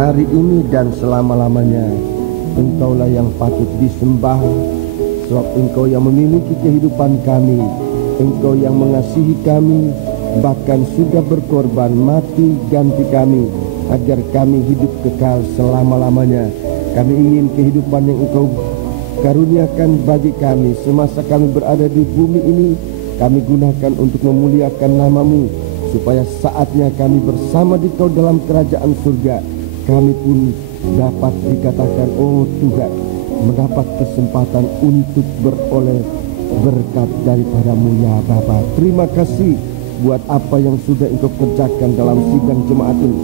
hari ini dan selama-lamanya. Engkaulah yang patut disembah, sebab Engkau yang memiliki kehidupan kami. Engkau yang mengasihi kami, bahkan sudah berkorban mati ganti kami, agar kami hidup kekal selama-lamanya. Kami ingin kehidupan yang Engkau karuniakan bagi kami semasa kami berada di bumi ini, kami gunakan untuk memuliakan nama-Mu, supaya saatnya kami bersama di Kau dalam kerajaan surga, kami pun dapat dikatakan, oh Tuhan, mendapat kesempatan untuk beroleh berkat daripada-Mu ya Bapa. Terima kasih buat apa yang sudah Engkau kerjakan dalam sidang jemaat ini,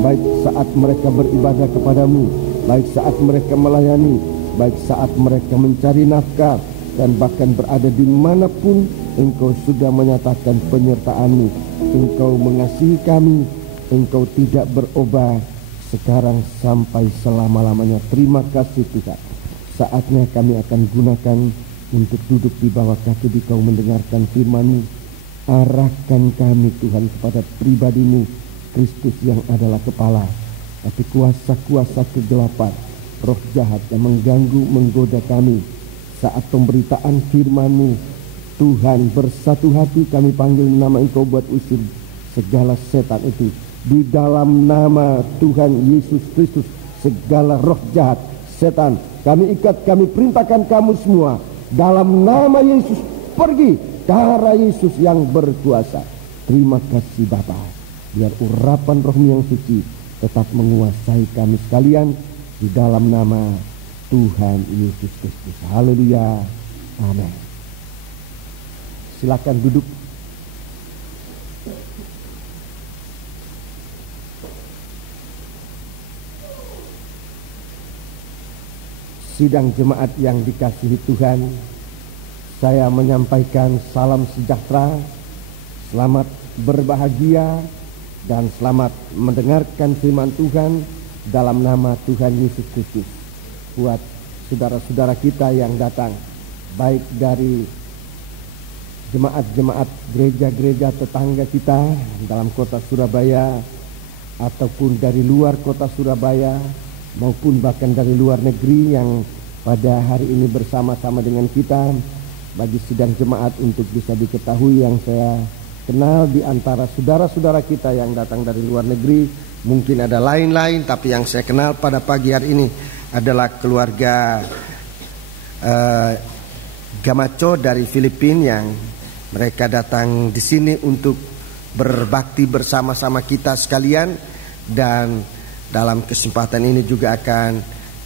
baik saat mereka beribadah kepada-Mu, baik saat mereka melayani, baik saat mereka mencari nafkah, dan bahkan berada dimanapun Engkau sudah menyatakan penyertaan-Mu. Engkau mengasihi kami, Engkau tidak berubah sekarang sampai selama-lamanya. Terima kasih Tuhan. Saatnya kami akan gunakan untuk duduk di bawah kaki Kau mendengarkan firman-Mu. Arahkan kami Tuhan kepada pribadi-Mu, Kristus yang adalah kepala, tapi kuasa-kuasa kegelapan, roh jahat yang mengganggu, menggoda kami saat pemberitaan firman-Mu, Tuhan, bersatu hati kami panggil nama Engkau buat usir segala setan itu. Di dalam nama Tuhan Yesus Kristus, segala roh jahat, setan, kami ikat, kami perintahkan kamu semua dalam nama Yesus, pergi. Darah Yesus yang berkuasa. Terima kasih Bapa. Biar urapan Roh-Mu yang suci tetap menguasai kami sekalian di dalam nama Tuhan Yesus Kristus. Haleluya. Amin. Silakan duduk. Sidang jemaat yang dikasihi Tuhan, saya menyampaikan salam sejahtera, selamat berbahagia, dan selamat mendengarkan firman Tuhan dalam nama Tuhan Yesus Kristus. Buat saudara-saudara kita yang datang, baik dari jemaat-jemaat gereja-gereja tetangga kita dalam kota Surabaya, ataupun dari luar kota Surabaya, maupun bahkan dari luar negeri yang pada hari ini bersama-sama dengan kita. Bagi sidang jemaat untuk bisa diketahui, yang saya kenal di antara saudara-saudara kita yang datang dari luar negeri, mungkin ada lain-lain, tapi yang saya kenal pada pagi hari ini adalah keluarga Gamacho dari Filipina, yang mereka datang di sini untuk berbakti bersama-sama kita sekalian, dan dalam kesempatan ini juga akan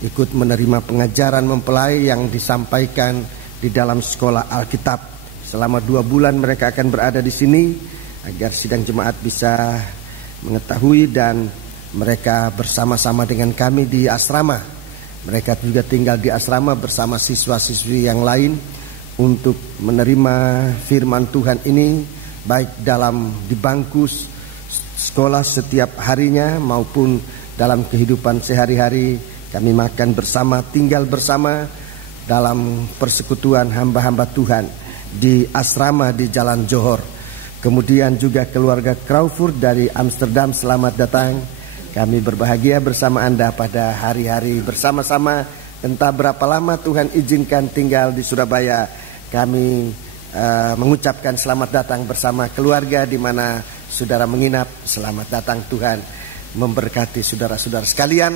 ikut menerima pengajaran mempelai yang disampaikan di dalam sekolah Alkitab. Selama 2 bulan mereka akan berada di sini agar sidang jemaat bisa mengetahui, dan mereka bersama-sama dengan kami di asrama. Mereka juga tinggal di asrama bersama siswa-siswi yang lain untuk menerima firman Tuhan ini, baik dalam di bangku sekolah setiap harinya maupun dalam kehidupan sehari-hari. Kami makan bersama, tinggal bersama dalam persekutuan hamba-hamba Tuhan di asrama di Jalan Johor. Kemudian juga keluarga Crawford dari Amsterdam, selamat datang. Kami berbahagia bersama Anda pada hari-hari bersama-sama. Entah berapa lama Tuhan izinkan tinggal di Surabaya, kami mengucapkan selamat datang bersama keluarga di mana saudara menginap. Selamat datang, Tuhan memberkati saudara-saudara sekalian.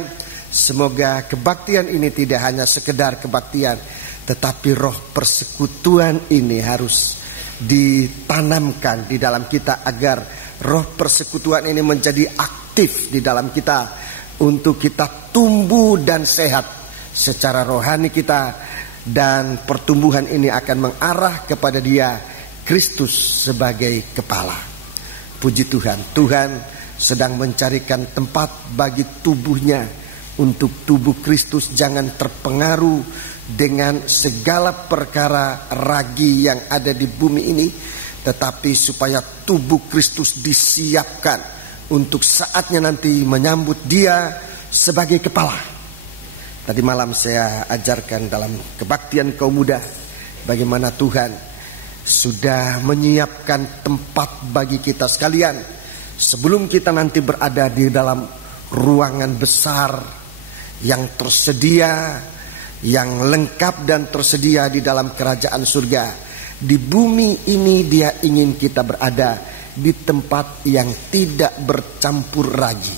Semoga kebaktian ini tidak hanya sekedar kebaktian, tetapi roh persekutuan ini harus ditanamkan di dalam kita, agar roh persekutuan ini menjadi aktif di dalam kita untuk kita tumbuh dan sehat secara rohani kita, dan pertumbuhan ini akan mengarah kepada Dia, Kristus sebagai kepala. Puji Tuhan, Tuhan sedang mencarikan tempat bagi tubuhnya, untuk tubuh Kristus jangan terpengaruh dengan segala perkara ragi yang ada di bumi ini, tetapi supaya tubuh Kristus disiapkan untuk saatnya nanti menyambut Dia sebagai kepala. Tadi malam saya ajarkan dalam kebaktian kaum muda bagaimana Tuhan sudah menyiapkan tempat bagi kita sekalian sebelum kita nanti berada di dalam ruangan besar yang tersedia, yang lengkap dan tersedia di dalam kerajaan surga. Di bumi ini Dia ingin kita berada di tempat yang tidak bercampur ragi,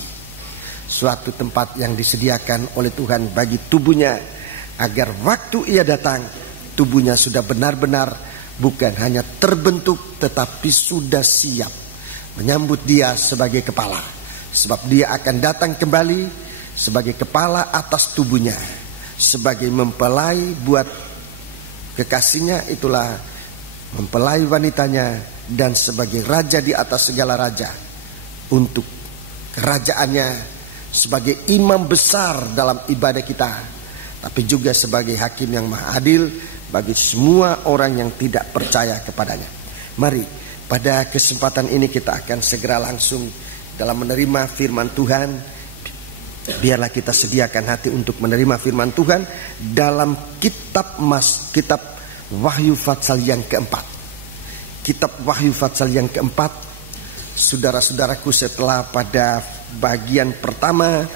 suatu tempat yang disediakan oleh Tuhan bagi tubuhnya, agar waktu Ia datang, tubuhnya sudah benar-benar bukan hanya terbentuk, tetapi sudah siap menyambut Dia sebagai kepala. Sebab Dia akan datang kembali sebagai kepala atas tubuhnya, sebagai mempelai buat kekasihnya, itulah mempelai wanitanya, dan sebagai raja di atas segala raja untuk kerajaannya, sebagai imam besar dalam ibadah kita, tapi juga sebagai hakim yang maha adil bagi semua orang yang tidak percaya kepadanya. Mari pada kesempatan ini kita akan segera langsung dalam menerima firman Tuhan. Biarlah kita sediakan hati untuk menerima firman Tuhan dalam kitab Wahyu Fatsal yang keempat. Kitab Wahyu Fatsal yang keempat, saudara-saudaraku, setelah pada bagian pertama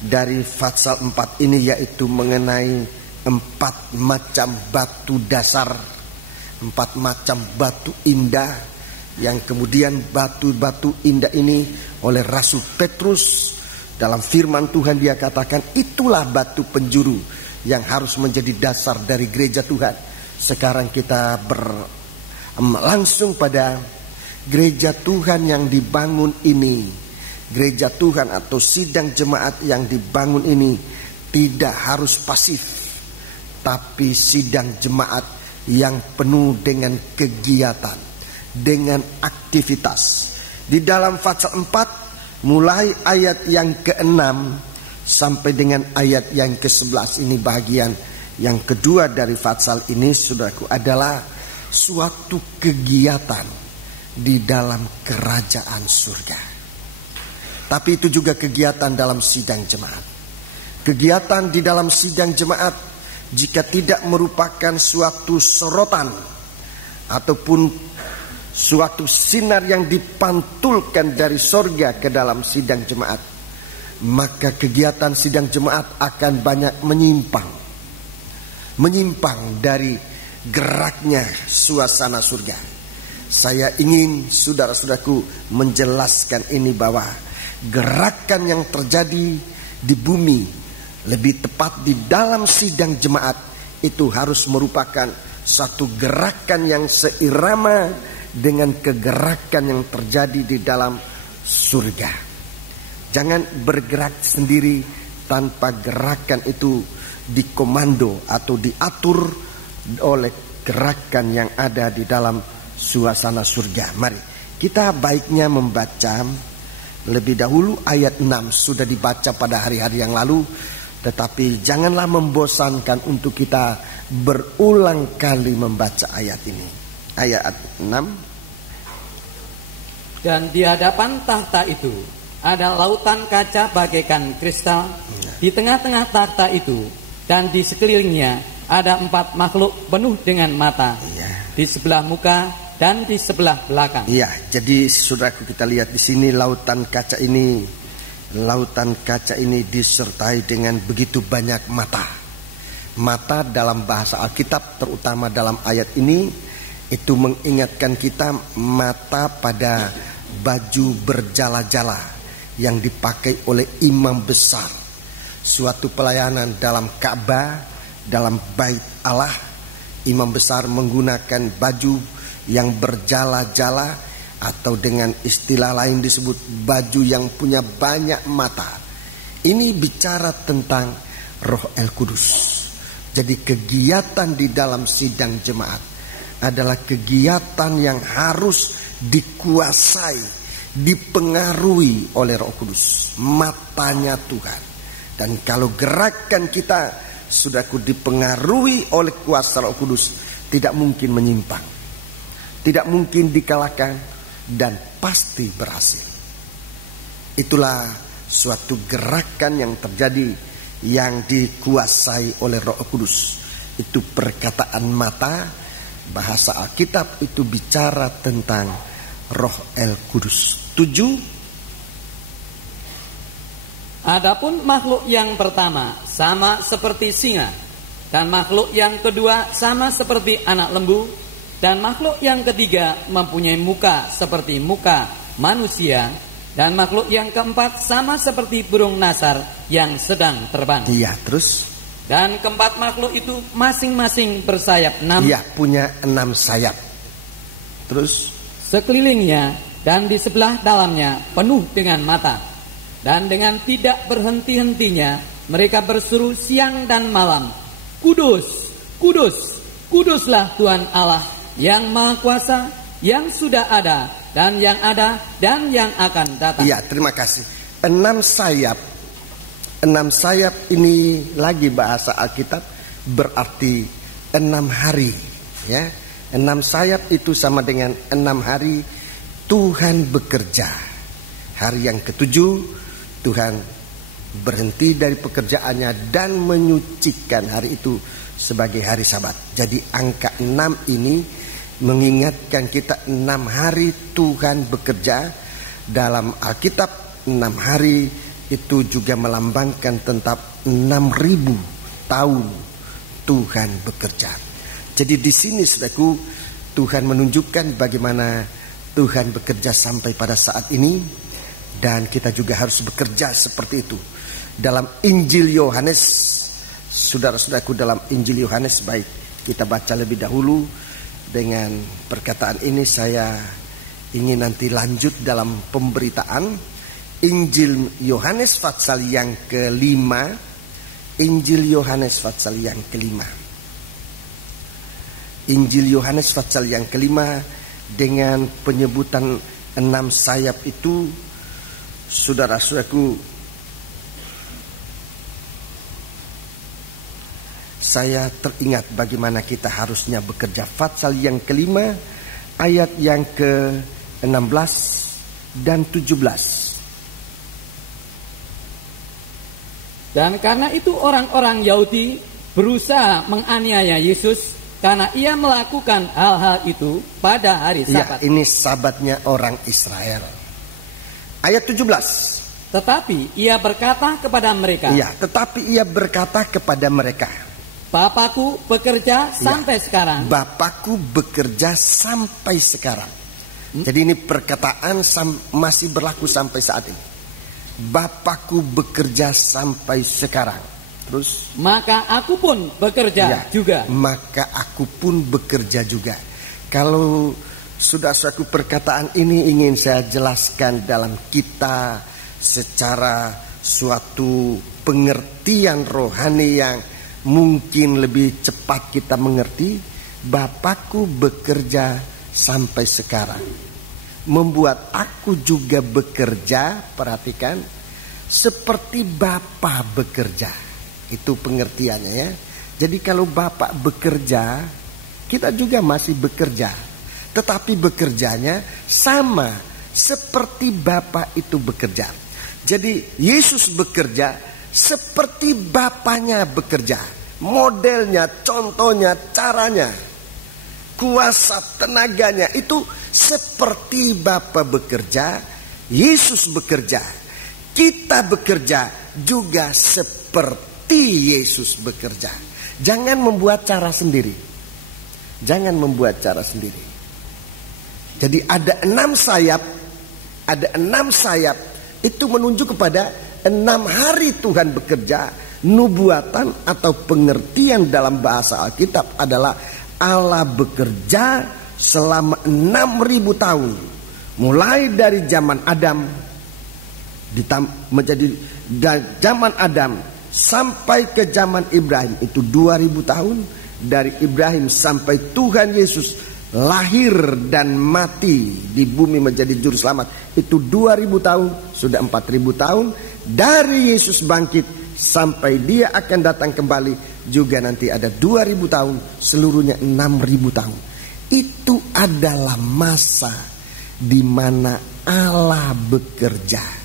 dari Fatsal 4 ini, yaitu mengenai 4 macam batu dasar, 4 macam batu indah, yang kemudian batu-batu indah ini oleh Rasul Petrus dalam firman Tuhan dia katakan, itulah batu penjuru yang harus menjadi dasar dari gereja Tuhan. Sekarang kita langsung pada gereja Tuhan yang dibangun ini. Gereja Tuhan atau sidang jemaat yang dibangun ini tidak harus pasif, tapi sidang jemaat yang penuh dengan kegiatan, dengan aktivitas. Di dalam Fatsal 4 mulai ayat yang ke-6 sampai dengan ayat yang ke-11, ini bagian yang kedua dari Fatsal ini, saudaraku, adalah suatu kegiatan di dalam kerajaan surga. Tapi itu juga kegiatan dalam sidang jemaat. Kegiatan di dalam sidang jemaat jika tidak merupakan suatu sorotan ataupun suatu sinar yang dipantulkan dari sorga ke dalam sidang jemaat, maka kegiatan sidang jemaat akan banyak menyimpang dari geraknya suasana surga. Saya ingin saudara-saudaraku menjelaskan ini, bahwa gerakan yang terjadi di bumi, lebih tepat di dalam sidang jemaat, itu harus merupakan satu gerakan yang seirama dengan kegerakan yang terjadi di dalam surga. Jangan bergerak sendiri tanpa gerakan itu dikomando atau diatur oleh gerakan yang ada di dalam suasana surga. Mari kita baiknya membaca lebih dahulu ayat 6, sudah dibaca pada hari-hari yang lalu, tetapi janganlah membosankan untuk kita berulang kali membaca ayat ini. Ayat 6. Dan di hadapan tahta itu ada lautan kaca bagaikan kristal di tengah-tengah tahta itu, dan di sekelilingnya ada 4 makhluk penuh dengan mata, di sebelah muka dan di sebelah belakang. Iya, jadi saudaraku, kita lihat di sini lautan kaca ini. Lautan kaca ini disertai dengan begitu banyak mata. Mata dalam bahasa Alkitab, terutama dalam ayat ini, itu mengingatkan kita mata pada baju berjala-jala yang dipakai oleh imam besar. Suatu pelayanan dalam Ka'bah, dalam bait Allah, imam besar menggunakan baju yang berjala-jala, atau dengan istilah lain disebut baju yang punya banyak mata. Ini bicara tentang Roh El Kudus. Jadi kegiatan di dalam sidang jemaat adalah kegiatan yang harus dikuasai, dipengaruhi oleh Roh Kudus, matanya Tuhan. Dan kalau gerakan kita sudah dipengaruhi oleh kuasa Roh Kudus, tidak mungkin menyimpang, tidak mungkin dikalahkan, dan pasti berhasil. Itulah suatu gerakan yang terjadi yang dikuasai oleh Roh Kudus. Itu perkataan mata, bahasa Alkitab itu bicara tentang Roh El Kudus. 7. Adapun makhluk yang pertama sama seperti singa, dan makhluk yang kedua sama seperti anak lembu, dan makhluk yang ketiga mempunyai muka seperti muka manusia, dan makhluk yang keempat sama seperti burung nasar yang sedang terbang. Iya, terus? Dan keempat makhluk itu masing-masing bersayap 6. Iya, punya 6 sayap. Terus? Sekelilingnya dan di sebelah dalamnya penuh dengan mata. Dan dengan tidak berhenti-hentinya mereka berseru siang dan malam, Kudus, Kudus, Kuduslah Tuhan Allah yang Maha Kuasa, yang sudah ada dan yang ada dan yang akan datang. Iya, terima kasih. 6 sayap. 6 sayap ini lagi bahasa Alkitab berarti 6 hari. Ya, 6 sayap itu sama dengan 6 hari Tuhan bekerja. Hari yang ke-7 Tuhan berhenti dari pekerjaannya dan menyucikan hari itu sebagai hari Sabat. Jadi angka 6 ini mengingatkan kita 6 hari Tuhan bekerja. Dalam Alkitab 6 hari itu juga melambangkan tentang 6.000 tahun Tuhan bekerja. Jadi di sini saudaraku, Tuhan menunjukkan bagaimana Tuhan bekerja sampai pada saat ini. Dan kita juga harus bekerja seperti itu. Dalam Injil Yohanes, saudara-saudaraku, dalam Injil Yohanes, baik kita baca lebih dahulu. Dengan perkataan ini saya ingin nanti lanjut dalam pemberitaan. Injil Yohanes pasal yang ke-5. Injil Yohanes pasal yang ke-5. Injil Yohanes pasal yang ke-5 dengan penyebutan 6 sayap itu, saudara-saudaraku, saya teringat bagaimana kita harusnya bekerja. Pasal yang ke-5 ayat yang ke-16 dan 17. Dan karena itu orang-orang Yahudi berusaha menganiaya Yesus karena ia melakukan hal-hal itu pada hari Sabat. Ya, ini Sabatnya orang Israel. Ayat 17. Tetapi ia berkata kepada mereka. Iya, tetapi ia berkata kepada mereka, Bapakku bekerja sampai sekarang. Bapakku bekerja sampai sekarang. Jadi ini perkataan masih berlaku sampai saat ini. Bapakku bekerja sampai sekarang. Terus, maka aku pun bekerja juga. Maka aku pun bekerja juga. Kalau saudara-saudaraku, perkataan ini ingin saya jelaskan dalam kita secara suatu pengertian rohani yang mungkin lebih cepat kita mengerti. Bapakku bekerja sampai sekarang, membuat aku juga bekerja. Perhatikan, seperti Bapa bekerja. Itu pengertiannya ya. Jadi kalau Bapa bekerja, kita juga masih bekerja. Tetapi bekerjanya sama seperti Bapa itu bekerja. Jadi Yesus bekerja seperti Bapanya bekerja. Modelnya, contohnya, caranya, kuasa tenaganya itu seperti Bapa bekerja. Yesus bekerja. Kita bekerja juga seperti Yesus bekerja. Jangan membuat cara sendiri. Jangan membuat cara sendiri. Jadi ada 6 sayap. Ada 6 sayap. Itu menunjuk kepada 6 hari Tuhan bekerja. Nubuatan atau pengertian dalam bahasa Alkitab adalah Allah bekerja selama 6.000 tahun. Mulai dari zaman Adam menjadi zaman Adam sampai ke zaman Ibrahim, itu 2000 tahun. Dari Ibrahim sampai Tuhan Yesus lahir dan mati di bumi menjadi juru selamat, itu 2000 tahun. Sudah 4000 tahun. Dari Yesus bangkit sampai dia akan datang kembali juga nanti ada 2000 tahun. Seluruhnya 6000 tahun. Itu adalah masa di mana Allah bekerja.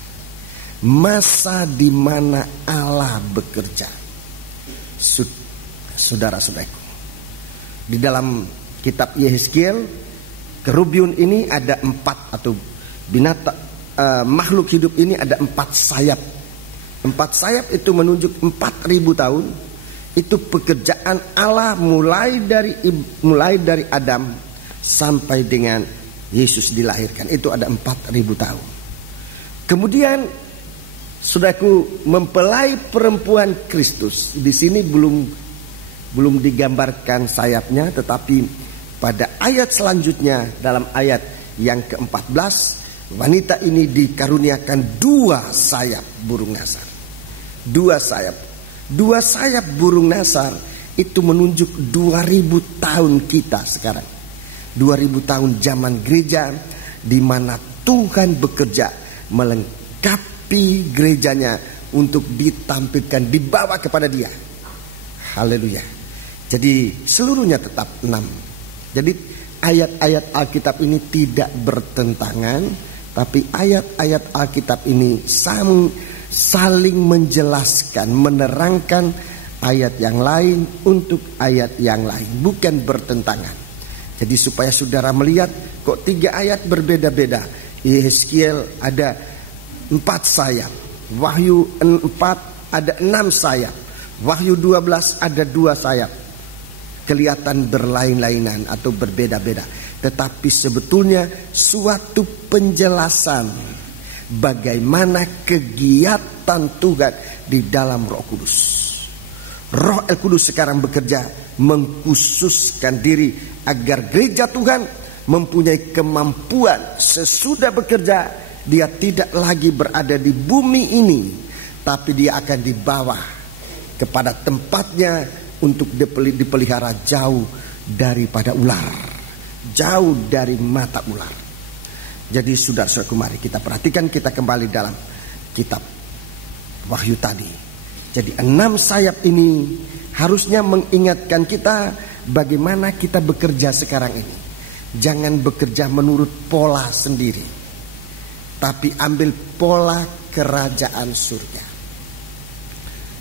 Masa di mana Allah bekerja. Saudara-saudaraku, di dalam kitab Yehezkiel, kerubiun ini ada 4 atau binatang makhluk hidup ini ada 4 sayap. 4 4 sayap itu menunjuk 4.000 tahun. Itu pekerjaan Allah mulai dari Adam sampai dengan Yesus dilahirkan. Itu ada 4.000 tahun. Kemudian saudaraku, mempelai perempuan Kristus. Di sini belum digambarkan sayapnya, tetapi pada ayat selanjutnya, dalam ayat yang ke-14, wanita ini dikaruniakan 2 sayap burung nasar. 2 sayap burung nasar itu menunjuk 2000 tahun kita sekarang. 2000 tahun zaman gereja, di mana Tuhan bekerja melengkapi gerejanya untuk ditampilkan, dibawa kepada Dia. Haleluya. Jadi seluruhnya tetap 6. Jadi ayat-ayat Alkitab ini tidak bertentangan, tapi ayat-ayat Alkitab ini saling menjelaskan, menerangkan ayat yang lain untuk ayat yang lain, bukan bertentangan. Jadi supaya saudara melihat kok 3 ayat berbeda-beda. Yeskiel ada 4 sayap, Wahyu 4 ada 6 sayap, Wahyu 12 ada 2 sayap. Kelihatan berlain-lainan atau berbeda-beda, tetapi sebetulnya suatu penjelasan bagaimana kegiatan Tuhan di dalam Roh Kudus. Roh El Kudus sekarang bekerja mengkhususkan diri agar gereja Tuhan mempunyai kemampuan. Sesudah bekerja, dia tidak lagi berada di bumi ini, tapi dia akan dibawa kepada tempatnya untuk dipelihara jauh daripada ular, jauh dari mata ular. Jadi saudara-saudaraku, mari kita perhatikan, kita kembali dalam kitab Wahyu tadi. Jadi 6 sayap ini harusnya mengingatkan kita bagaimana kita bekerja sekarang ini. Jangan bekerja menurut pola sendiri, tapi ambil pola kerajaan surga.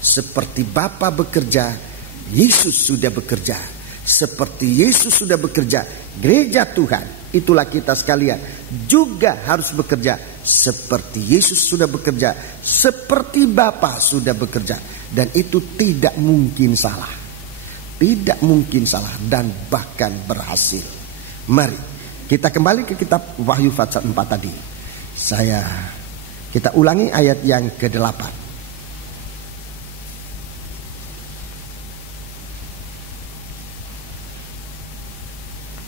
Seperti Bapa bekerja, Yesus sudah bekerja. Seperti Yesus sudah bekerja, gereja Tuhan, itulah kita sekalian, juga harus bekerja seperti Yesus sudah bekerja, seperti Bapa sudah bekerja. Dan itu tidak mungkin salah. Tidak mungkin salah dan bahkan berhasil. Mari kita kembali ke kitab Wahyu pasal 4 tadi. Kita ulangi ayat yang ke-8.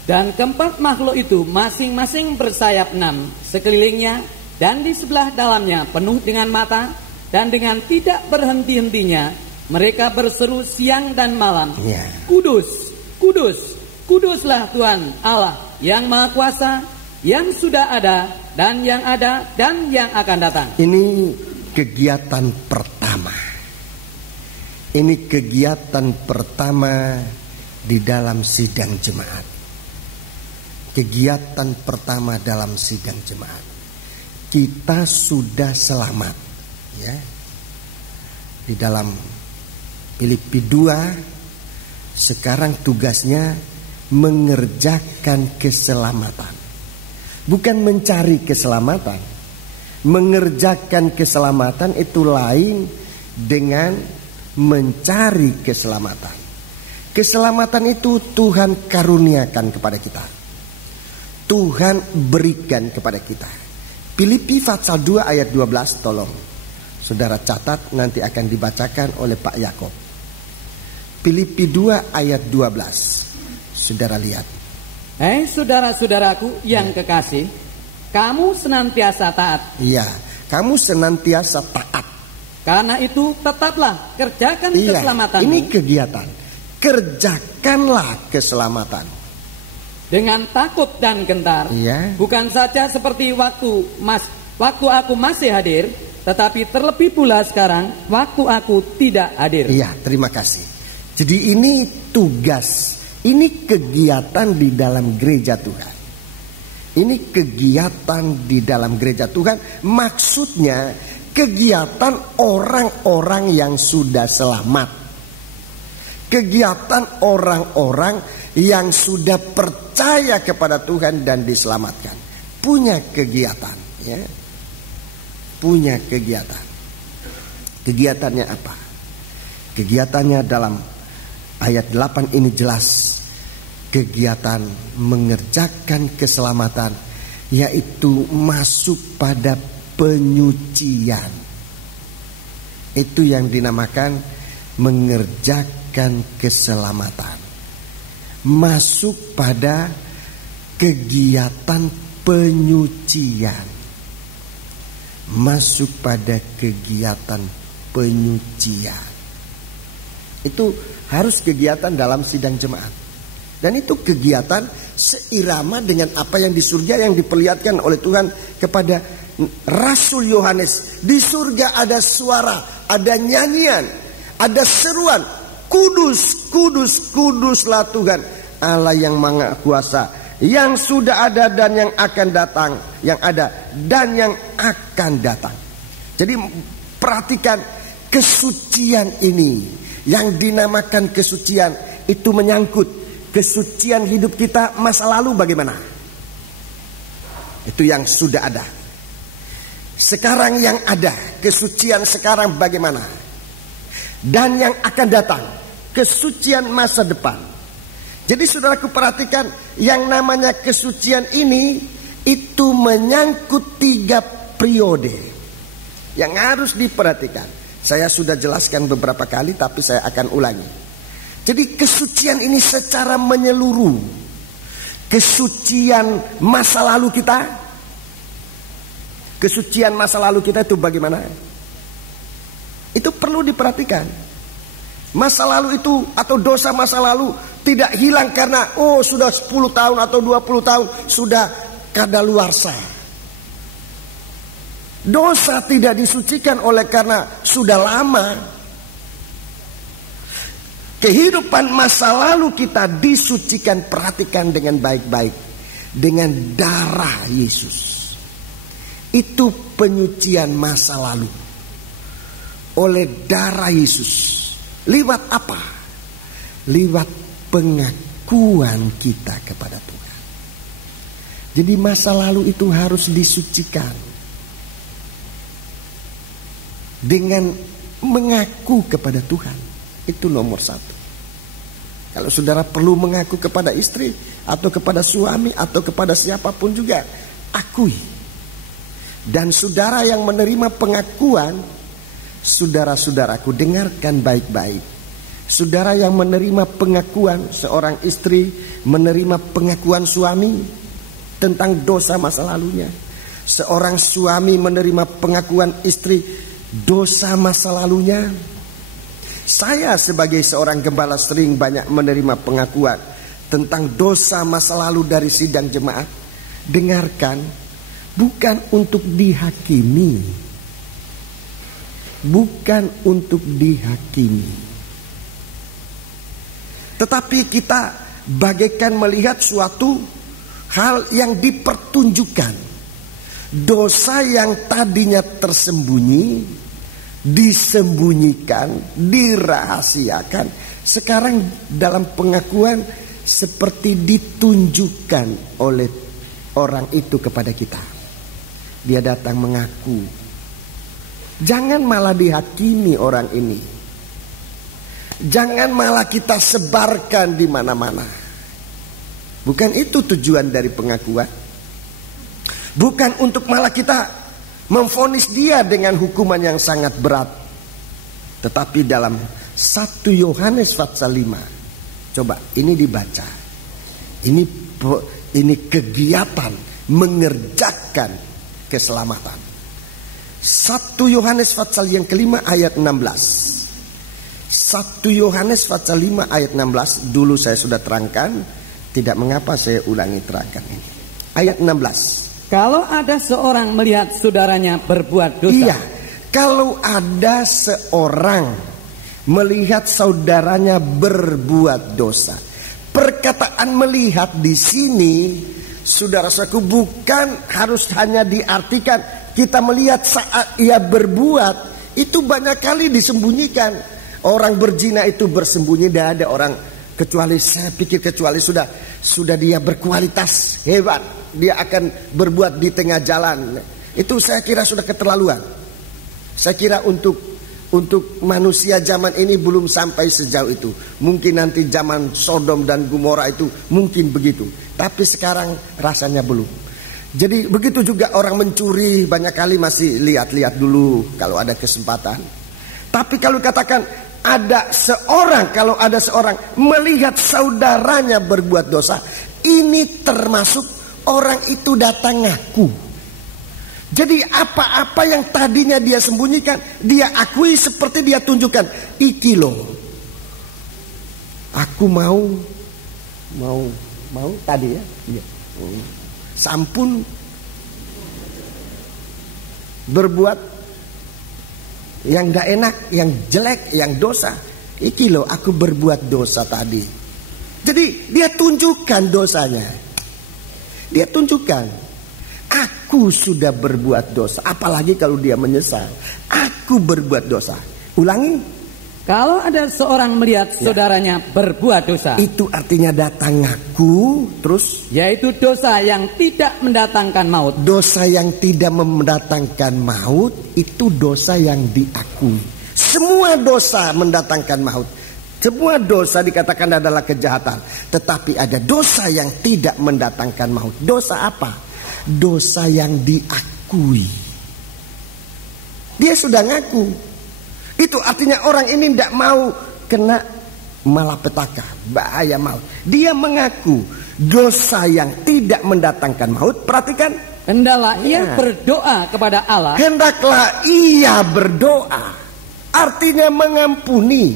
Dan keempat makhluk itu masing-masing bersayap 6 sekelilingnya, dan di sebelah dalamnya penuh dengan mata, dan dengan tidak berhenti-hentinya mereka berseru siang dan malam, Kudus, kudus, kuduslah Tuhan Allah yang Maha Kuasa, yang sudah ada dan yang ada dan yang akan datang. Ini kegiatan pertama. Ini kegiatan pertama di dalam sidang jemaat. Kegiatan pertama dalam sidang jemaat. Kita sudah selamat, ya. Di dalam Filipi 2, sekarang tugasnya mengerjakan keselamatan. Bukan mencari keselamatan. Mengerjakan keselamatan itu lain dengan mencari keselamatan. Keselamatan itu Tuhan karuniakan kepada kita. Tuhan berikan kepada kita. Filipi pasal 2 ayat 12, tolong saudara catat, nanti akan dibacakan oleh Pak Yakob. Filipi 2 ayat 12. Saudara lihat. Saudara-saudaraku yang kekasih, kamu senantiasa taat. Iya, kamu senantiasa taat. Karena itu tetaplah kerjakan keselamatanmu. Ini kegiatan. Kerjakanlah keselamatan. Dengan takut dan gentar, bukan saja seperti waktu aku masih hadir, tetapi terlebih pula sekarang waktu aku tidak hadir. Iya, terima kasih. Jadi ini tugas, ini kegiatan di dalam gereja Tuhan. Ini kegiatan di dalam gereja Tuhan, maksudnya kegiatan orang-orang yang sudah selamat. Kegiatan orang-orang yang sudah percaya kepada Tuhan dan diselamatkan. Punya kegiatan, ya. Punya kegiatan. Kegiatannya apa? Kegiatannya dalam ayat 8 ini jelas. Kegiatan mengerjakan keselamatan, yaitu masuk pada penyucian. Itu yang dinamakan mengerjakan keselamatan. Masuk pada kegiatan penyucian. Masuk pada kegiatan penyucian. Itu harus kegiatan dalam sidang jemaat. Dan itu kegiatan seirama dengan apa yang di surga yang diperlihatkan oleh Tuhan kepada Rasul Yohanes. Di surga ada suara, ada nyanyian, ada seruan, kudus, kudus, kuduslah Tuhan Allah yang Maha Kuasa, yang sudah ada dan yang akan datang, yang ada dan yang akan datang. Jadi perhatikan kesucian ini, yang dinamakan kesucian itu menyangkut kesucian hidup kita masa lalu bagaimana? Itu yang sudah ada. Sekarang yang ada, kesucian sekarang bagaimana? Dan yang akan datang, kesucian masa depan. Jadi saudaraku perhatikan, yang namanya kesucian ini itu menyangkut 3 periode yang harus diperhatikan. Saya sudah jelaskan beberapa kali, tapi saya akan ulangi. Jadi kesucian ini secara menyeluruh. Kesucian masa lalu kita. Kesucian masa lalu kita itu bagaimana? Itu perlu diperhatikan. Masa lalu itu atau dosa masa lalu tidak hilang karena sudah 10 tahun atau 20 tahun sudah kadaluarsa. Dosa tidak disucikan oleh karena sudah lama. Kehidupan masa lalu kita disucikan, perhatikan dengan baik-baik, dengan darah Yesus. Itu penyucian masa lalu oleh darah Yesus. Lewat apa? Lewat pengakuan kita kepada Tuhan. Jadi masa lalu itu harus disucikan dengan mengaku kepada Tuhan. Itu nomor 1. Kalau saudara perlu mengaku kepada istri atau kepada suami atau kepada siapapun juga, akui. Dan saudara yang menerima pengakuan, saudara-saudaraku dengarkan baik-baik. Saudara yang menerima pengakuan, seorang istri menerima pengakuan suami tentang dosa masa lalunya. Seorang suami menerima pengakuan istri dosa masa lalunya. Saya sebagai seorang gembala sering banyak menerima pengakuan tentang dosa masa lalu dari sidang jemaat. Dengarkan, bukan untuk dihakimi. Bukan untuk dihakimi. Tetapi kita bagaikan melihat suatu hal yang dipertunjukkan. Dosa yang tadinya tersembunyi, disembunyikan, dirahasiakan, sekarang dalam pengakuan seperti ditunjukkan oleh orang itu kepada kita. Dia datang mengaku. Jangan malah dihakimi orang ini. Jangan malah kita sebarkan di mana-mana. Bukan itu tujuan dari pengakuan. Bukan untuk malah kita memvonis dia dengan hukuman yang sangat berat. Tetapi dalam 1 Yohanes pasal 5, coba ini dibaca. Ini kegiatan mengerjakan keselamatan. 1 Yohanes pasal yang kelima ayat 16. 1 Yohanes pasal 5 ayat 16. Dulu saya sudah terangkan, tidak mengapa saya ulangi terangkan ini. Ayat 16. Kalau ada seorang melihat saudaranya berbuat dosa. Iya, kalau ada seorang melihat saudaranya berbuat dosa. Perkataan melihat di sini, saudara-saudaraku, bukan harus hanya diartikan kita melihat saat ia berbuat. Itu banyak kali disembunyikan. Orang berzina itu bersembunyi, tidak ada orang kecuali saya pikir kecuali sudah dia berkualitas hebat. Dia akan berbuat di tengah jalan. Itu saya kira sudah keterlaluan. Saya kira untuk Untuk manusia zaman ini belum sampai sejauh itu. Mungkin nanti zaman Sodom dan Gomora itu mungkin begitu. Tapi sekarang rasanya belum. Jadi begitu juga orang mencuri, banyak kali masih lihat-lihat dulu kalau ada kesempatan. Tapi kalau katakan kalau ada seorang melihat saudaranya berbuat dosa, ini termasuk orang itu datang ngaku. Jadi apa-apa yang tadinya dia sembunyikan, dia akui seperti dia tunjukkan. Iki loh, aku mau tadi ya, iya. Sampun berbuat yang gak enak, yang jelek, yang dosa. Iki loh, aku berbuat dosa tadi. Jadi dia tunjukkan dosanya. Dia tunjukkan. Aku sudah berbuat dosa. Apalagi kalau dia menyesal. Aku berbuat dosa. Ulangi. Kalau ada seorang melihat saudaranya berbuat dosa, itu artinya datang ngaku. Terus yaitu dosa yang tidak mendatangkan maut. Dosa yang tidak mendatangkan maut, itu dosa yang diakui. Semua dosa mendatangkan maut. Semua dosa dikatakan adalah kejahatan. Tetapi ada dosa yang tidak mendatangkan maut. Dosa apa? Dosa yang diakui. Dia sudah ngaku. Itu artinya orang ini tidak mau kena malapetaka, bahaya maut. Dia mengaku dosa yang tidak mendatangkan maut. Perhatikan. Hendaklah ia berdoa kepada Allah. Hendaklah ia berdoa. Artinya mengampuni.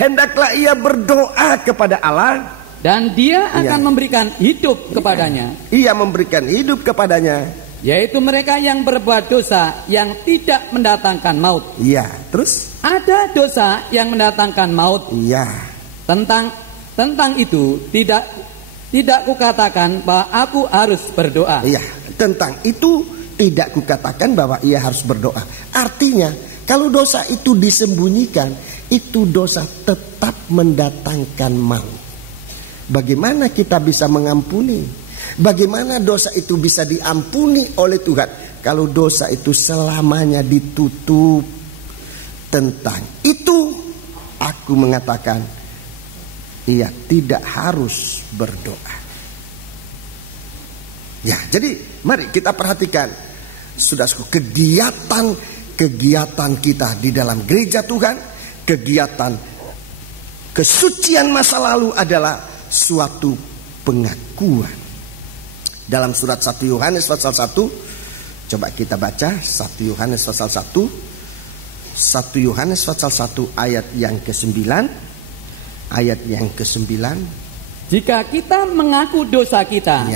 Hendaklah ia berdoa kepada Allah. Dan dia akan memberikan hidup kepadanya. Ia memberikan hidup kepadanya. Yaitu mereka yang berbuat dosa yang tidak mendatangkan maut. Iya, terus? Ada dosa yang mendatangkan maut. Iya. Tentang itu tidak kukatakan bahwa aku harus berdoa. Iya, tentang itu tidak kukatakan bahwa ia harus berdoa. Artinya, kalau dosa itu disembunyikan, itu dosa tetap mendatangkan maut. Bagaimana kita bisa mengampuni? Bagaimana dosa itu bisa diampuni oleh Tuhan kalau dosa itu selamanya ditutup? Tentang itu aku mengatakan ia tidak harus berdoa. Ya, jadi mari kita perhatikan saudaraku, kegiatan kita di dalam gereja Tuhan, kegiatan kesucian masa lalu adalah suatu pengakuan. Dalam surat 1 Yohanes pasal 1, coba kita baca 1 Yohanes pasal 1. 1 Yohanes pasal 1 ayat yang ke-9. Ayat yang ke-9. Jika kita mengaku dosa kita,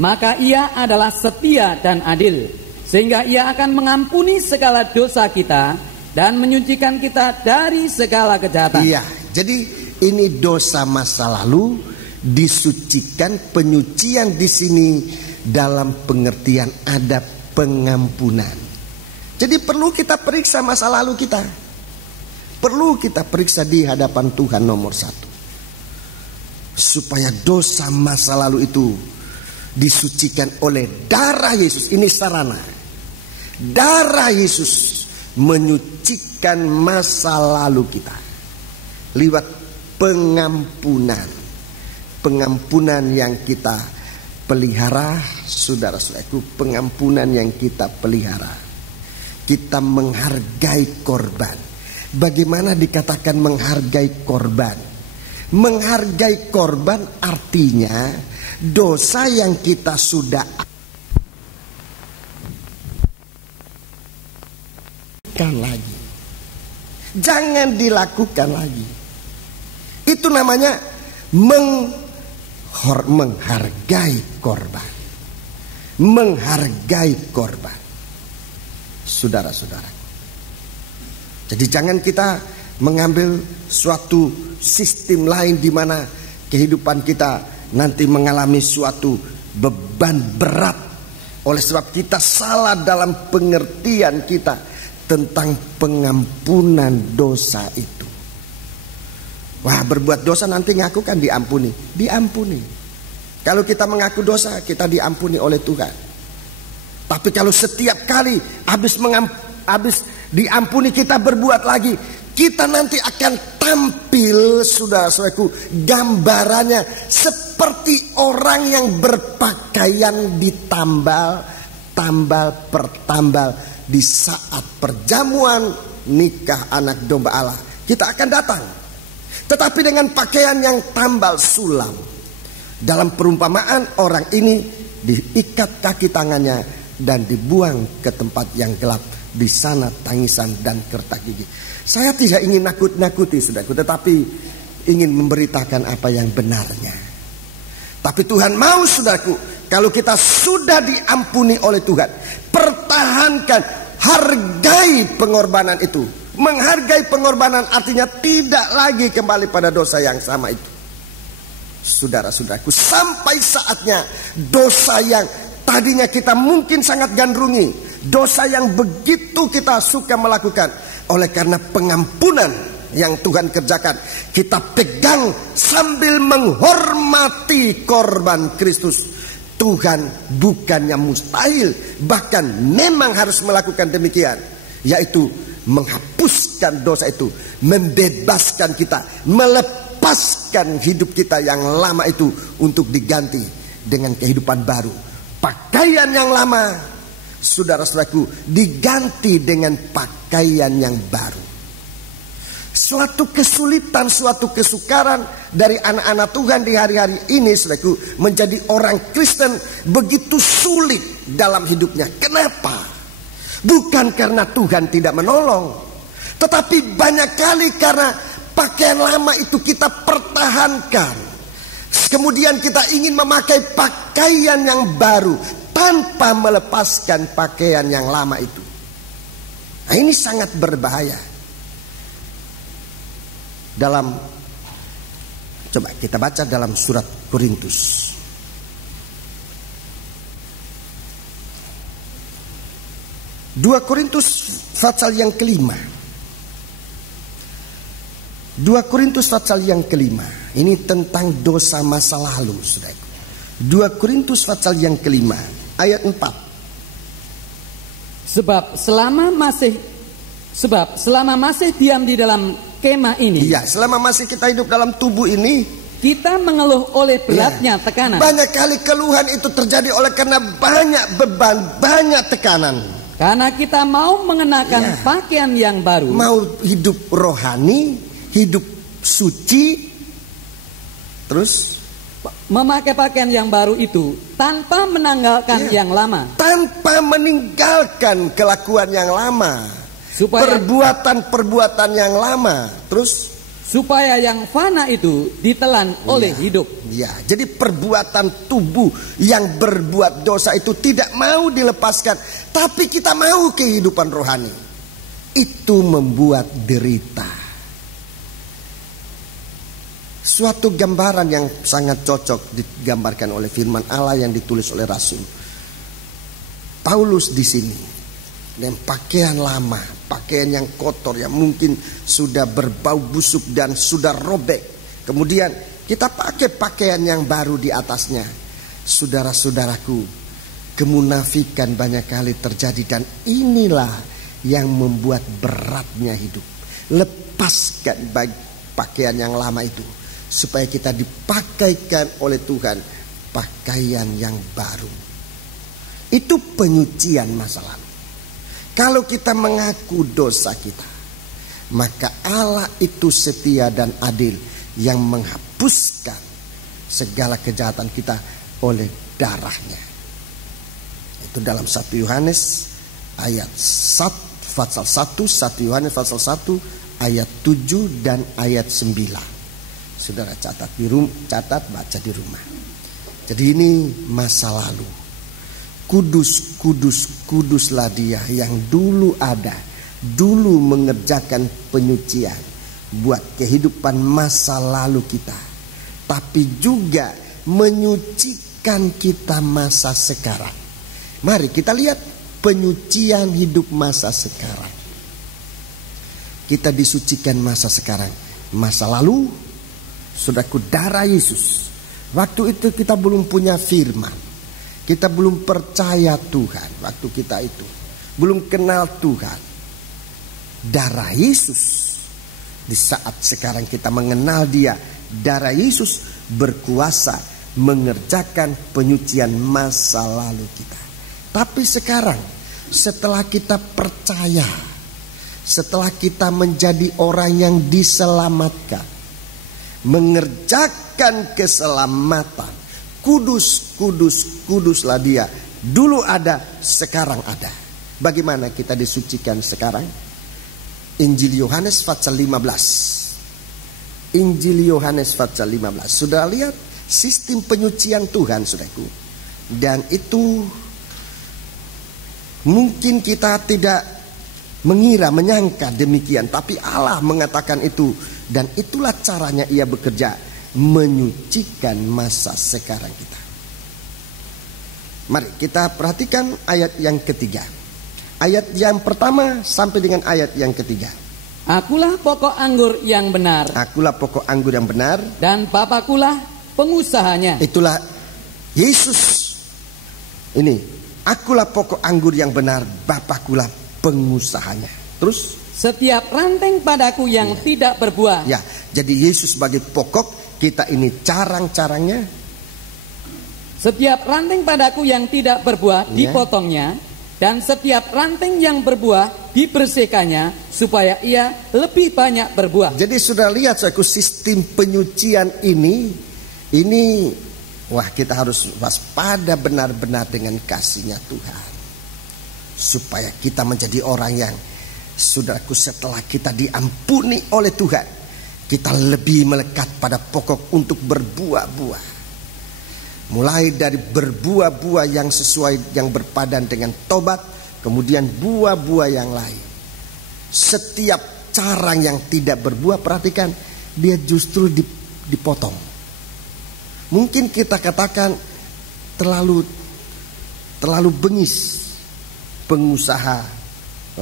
maka ia adalah setia dan adil, sehingga ia akan mengampuni segala dosa kita dan menyucikan kita dari segala kejahatan. Iya, jadi ini dosa masa lalu disucikan. Penyucian di sini dalam pengertian ada pengampunan. Jadi perlu kita periksa masa lalu kita. Perlu kita periksa di hadapan Tuhan nomor 1. Supaya dosa masa lalu itu disucikan oleh darah Yesus. Ini sarana. Darah Yesus menyucikan masa lalu kita lewat pengampunan. Pengampunan yang kita pelihara, saudara-saudaraku, pengampunan yang kita pelihara. Kita menghargai korban. Bagaimana dikatakan menghargai korban? Menghargai korban artinya dosa yang kita sudah lakukan lagi, jangan dilakukan lagi. Itu namanya menghargai korban. Menghargai korban, saudara-saudara. Jadi jangan kita mengambil suatu sistem lain di mana kehidupan kita nanti mengalami suatu beban berat oleh sebab kita salah dalam pengertian kita tentang pengampunan dosa itu. Wah, berbuat dosa nanti ngaku kan diampuni. Diampuni. Kalau kita mengaku dosa, kita diampuni oleh Tuhan. Tapi kalau setiap kali habis habis diampuni kita berbuat lagi, kita nanti akan tampil, saudara-saudaraku, gambarannya seperti orang yang berpakaian ditambal, tambal per tambal di saat perjamuan nikah anak domba Allah. Kita akan datang, tetapi dengan pakaian yang tambal sulam. Dalam perumpamaan, orang ini diikat kaki tangannya dan dibuang ke tempat yang gelap. Di sana tangisan dan kertak gigi. Saya tidak ingin nakut-nakuti, saudaraku, tetapi ingin memberitakan apa yang benarnya. Tapi Tuhan mau, saudaraku, kalau kita sudah diampuni oleh Tuhan, pertahankan, hargai pengorbanan itu. Menghargai pengorbanan artinya tidak lagi kembali pada dosa yang sama itu. Saudara-saudaraku, sampai saatnya dosa yang tadinya kita mungkin sangat gandrungi, dosa yang begitu kita suka melakukan, oleh karena pengampunan yang Tuhan kerjakan, kita pegang sambil menghormati korban Kristus. Tuhan bukannya mustahil, bahkan memang harus melakukan demikian, yaitu menghapuskan dosa itu, membebaskan kita, melepaskan hidup kita yang lama itu untuk diganti dengan kehidupan baru. Pakaian yang lama, saudara-saudaraku, diganti dengan pakaian yang baru. Suatu kesulitan, suatu kesukaran dari anak-anak Tuhan di hari-hari ini, saudaraku, menjadi orang Kristen begitu sulit dalam hidupnya. Kenapa? Bukan karena Tuhan tidak menolong, tetapi banyak kali karena pakaian lama itu kita pertahankan. Kemudian kita ingin memakai pakaian yang baru tanpa melepaskan pakaian yang lama itu. Nah, ini sangat berbahaya. Coba kita baca dalam surat Korintus. Dua Korintus pasal yang kelima. 2 Korintus pasal yang kelima. Ini tentang dosa masa lalu, saudaraku. 2 Korintus pasal yang kelima, ayat 4. Sebab selama masih diam di dalam kemah ini. Iya, selama masih kita hidup dalam tubuh ini, kita mengeluh oleh beratnya tekanan. Banyak kali keluhan itu terjadi oleh karena banyak beban, banyak tekanan. Karena kita mau mengenakan pakaian yang baru, mau hidup rohani, hidup suci, terus memakai pakaian yang baru itu tanpa menanggalkan yang lama, tanpa meninggalkan kelakuan yang lama, perbuatan-perbuatan yang lama, terus supaya yang fana itu ditelan oleh hidup. Ya, jadi perbuatan tubuh yang berbuat dosa itu tidak mau dilepaskan, tapi kita mau kehidupan rohani. Itu membuat derita. Suatu gambaran yang sangat cocok digambarkan oleh firman Allah yang ditulis oleh Rasul Paulus di sini. Dan pakaian lama, pakaian yang kotor yang mungkin sudah berbau busuk dan sudah robek. Kemudian kita pakai pakaian yang baru di atasnya. Saudara-saudaraku, kemunafikan banyak kali terjadi dan inilah yang membuat beratnya hidup. Lepaskan pakaian yang lama itu, supaya kita dipakaikan oleh Tuhan pakaian yang baru. Itu penyucian masa lalu. Kalau kita mengaku dosa kita, maka Allah itu setia dan adil yang menghapuskan segala kejahatan kita oleh darahnya. Itu dalam 1 Yohanes ayat 1, pasal 1, 1 Yohanes pasal 1 ayat 7 dan ayat 9. Saudara catat di rumah, baca di rumah. Jadi ini masa lalu. Kudus, kudus, kuduslah Dia yang dulu ada, dulu mengerjakan penyucian buat kehidupan masa lalu kita, tapi juga menyucikan kita masa sekarang. Mari kita lihat penyucian hidup masa sekarang. Kita disucikan masa sekarang. Masa lalu, saudaraku, darah Yesus. Waktu itu kita belum punya firman. Kita belum percaya Tuhan waktu kita itu. Belum kenal Tuhan. darah Yesus. Di saat sekarang kita mengenal Dia, darah Yesus berkuasa mengerjakan penyucian masa lalu kita. Tapi sekarang setelah kita percaya, setelah kita menjadi orang yang diselamatkan, mengerjakan keselamatan, kudus, kudus, kuduslah Dia. Dulu ada, sekarang ada. Bagaimana kita disucikan sekarang? Injil Yohanes pasal 15. Injil Yohanes pasal 15. Sudah lihat sistem penyucian Tuhan, saudaraku. Dan itu mungkin kita tidak mengira, menyangka demikian. Tapi Allah mengatakan itu. Dan itulah caranya Ia bekerja, menyucikan masa sekarang kita. Mari kita perhatikan ayat yang ketiga. Ayat yang pertama sampai dengan ayat yang ketiga. Akulah pokok anggur yang benar. Akulah pokok anggur yang benar. Dan Bapakulah pengusahanya. Itulah Yesus. Ini, akulah pokok anggur yang benar, Bapakulah pengusahanya. Terus? Setiap ranting padaku yang tidak berbuah. Ya, jadi Yesus sebagai pokok, kita ini carang-carangnya. Setiap ranting padaku yang tidak berbuah dipotongnya. Dan setiap ranting yang berbuah dibersihkannya supaya ia lebih banyak berbuah. Jadi sudah lihat saudaraku, sistem penyucian ini wah, kita harus waspada benar-benar dengan kasih-Nya Tuhan. Supaya kita menjadi orang yang, saudaraku, setelah kita diampuni oleh Tuhan, kita lebih melekat pada pokok untuk berbuah-buah. Mulai dari berbuah-buah yang sesuai, yang berpadan dengan tobat, kemudian buah-buah yang lain. Setiap carang yang tidak berbuah, perhatikan, dia justru dipotong. Mungkin kita katakan terlalu bengis pengusaha